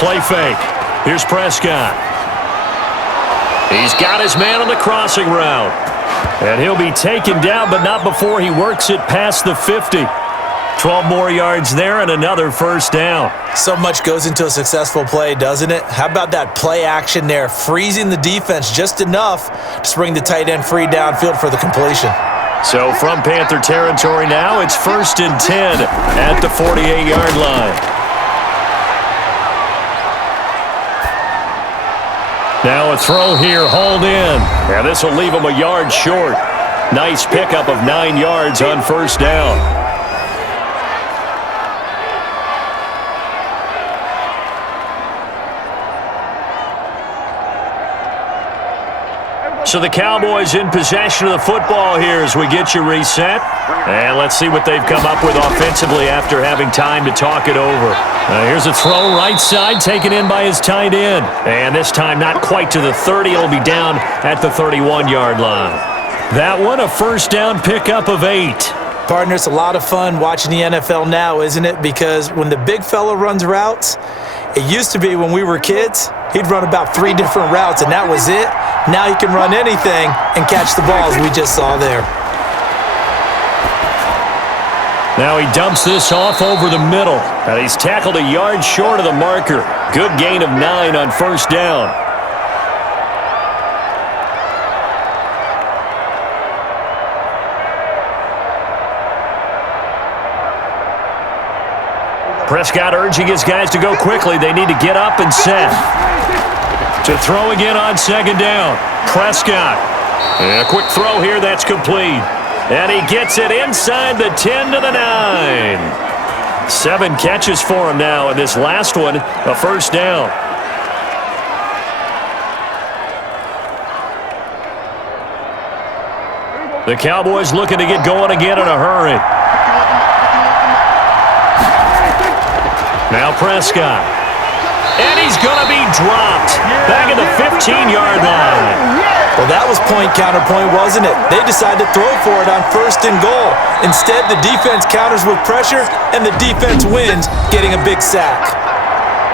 Play fake. Here's Prescott. He's got his man on the crossing route. And he'll be taken down, but not before he works it past the 50. 12 more yards there and another 1st down. So much goes into a successful play, doesn't it? How about that play action there, freezing the defense just enough to bring the tight end free downfield for the completion. So from Panther territory now, it's 1st and 10 at the 48-yard line. Now a throw here, hauled in. And this will leave him a yard short. Nice pickup of 9 yards on 1st down. So the Cowboys in possession of the football here as we get you reset. And let's see what they've come up with offensively after having time to talk it over. Here's a throw right side taken in by his tight end. And this time not quite to the 30. It'll be down at the 31-yard line. That one a first down pickup of 8. Partner, it's a lot of fun watching the NFL now, isn't it? Because when the big fella runs routes, it used to be when we were kids, he'd run about 3 different routes, and that was it. Now he can run anything and catch the balls we just saw there. Now he dumps this off over the middle, and he's tackled a yard short of the marker. Good gain of 9 on first down. Prescott urging his guys to go quickly. They need to get up and set. To throw again on second down. Prescott. And a quick throw here. That's complete. And he gets it inside the 10 to the 9. 7 catches for him now. And this last one, a first down. The Cowboys looking to get going again in a hurry. Now Prescott. And he's going to be dropped back at the 15-yard line. Well, that was point counterpoint, wasn't it? They decided to throw for it on first and goal. Instead, the defense counters with pressure, and the defense wins, getting a big sack.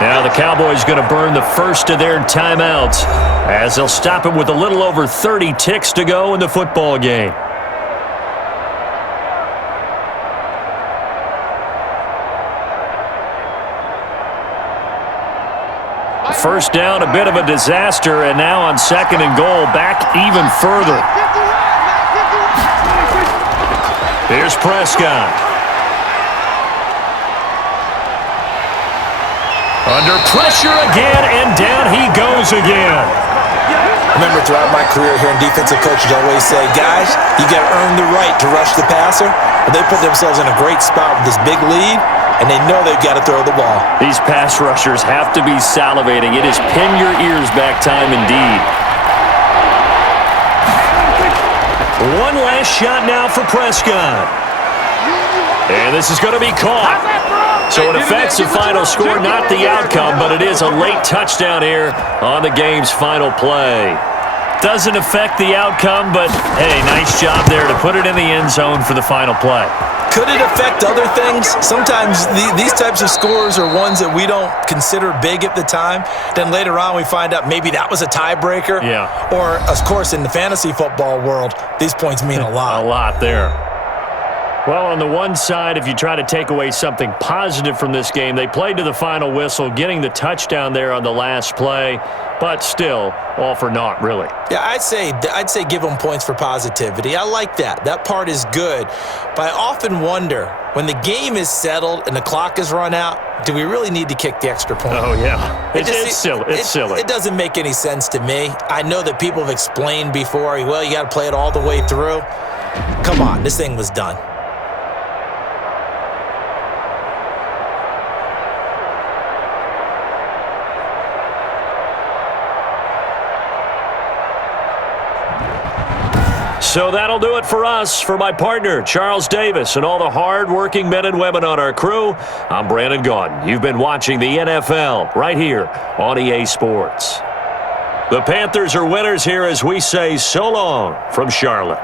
Now the Cowboys going to burn the first of their timeouts as they'll stop it with a little over 30 ticks to go in the football game. First down, a bit of a disaster, and now on second and goal, back even further. Here's Prescott. Under pressure again, and down he goes again. Remember, throughout my career here in defensive coaches always say, guys, you got to earn the right to rush the passer. But they put themselves in a great spot with this big lead, and they know they've got to throw the ball. These pass rushers have to be salivating. It is pin your ears back time indeed. One last shot now for Prescott. And this is going to be caught. So it affects the final score, not the outcome, but it is a late touchdown here on the game's final play. Doesn't affect the outcome, but hey, nice job there to put it in the end zone for the final play. Could it affect other things? Sometimes these types of scores are ones that we don't consider big at the time. Then later on we find out maybe that was a tiebreaker. Yeah. Or, of course, in the fantasy football world, these points mean a lot. A lot there. Well, on the one side, if you try to take away something positive from this game, they played to the final whistle, getting the touchdown there on the last play, but still, all for naught, really. Yeah, I'd say give them points for positivity. I like that. That part is good. But I often wonder, when the game is settled and the clock is run out, do we really need to kick the extra point? Oh, yeah. It's silly. It's silly. It doesn't make any sense to me. I know that people have explained before, well, you got to play it all the way through. Come on, this thing was done. So that'll do it for us. For my partner, Charles Davis, and all the hard-working men and women on our crew, I'm Brandon Gaudin. You've been watching the NFL right here on EA Sports. The Panthers are winners here as we say so long from Charlotte.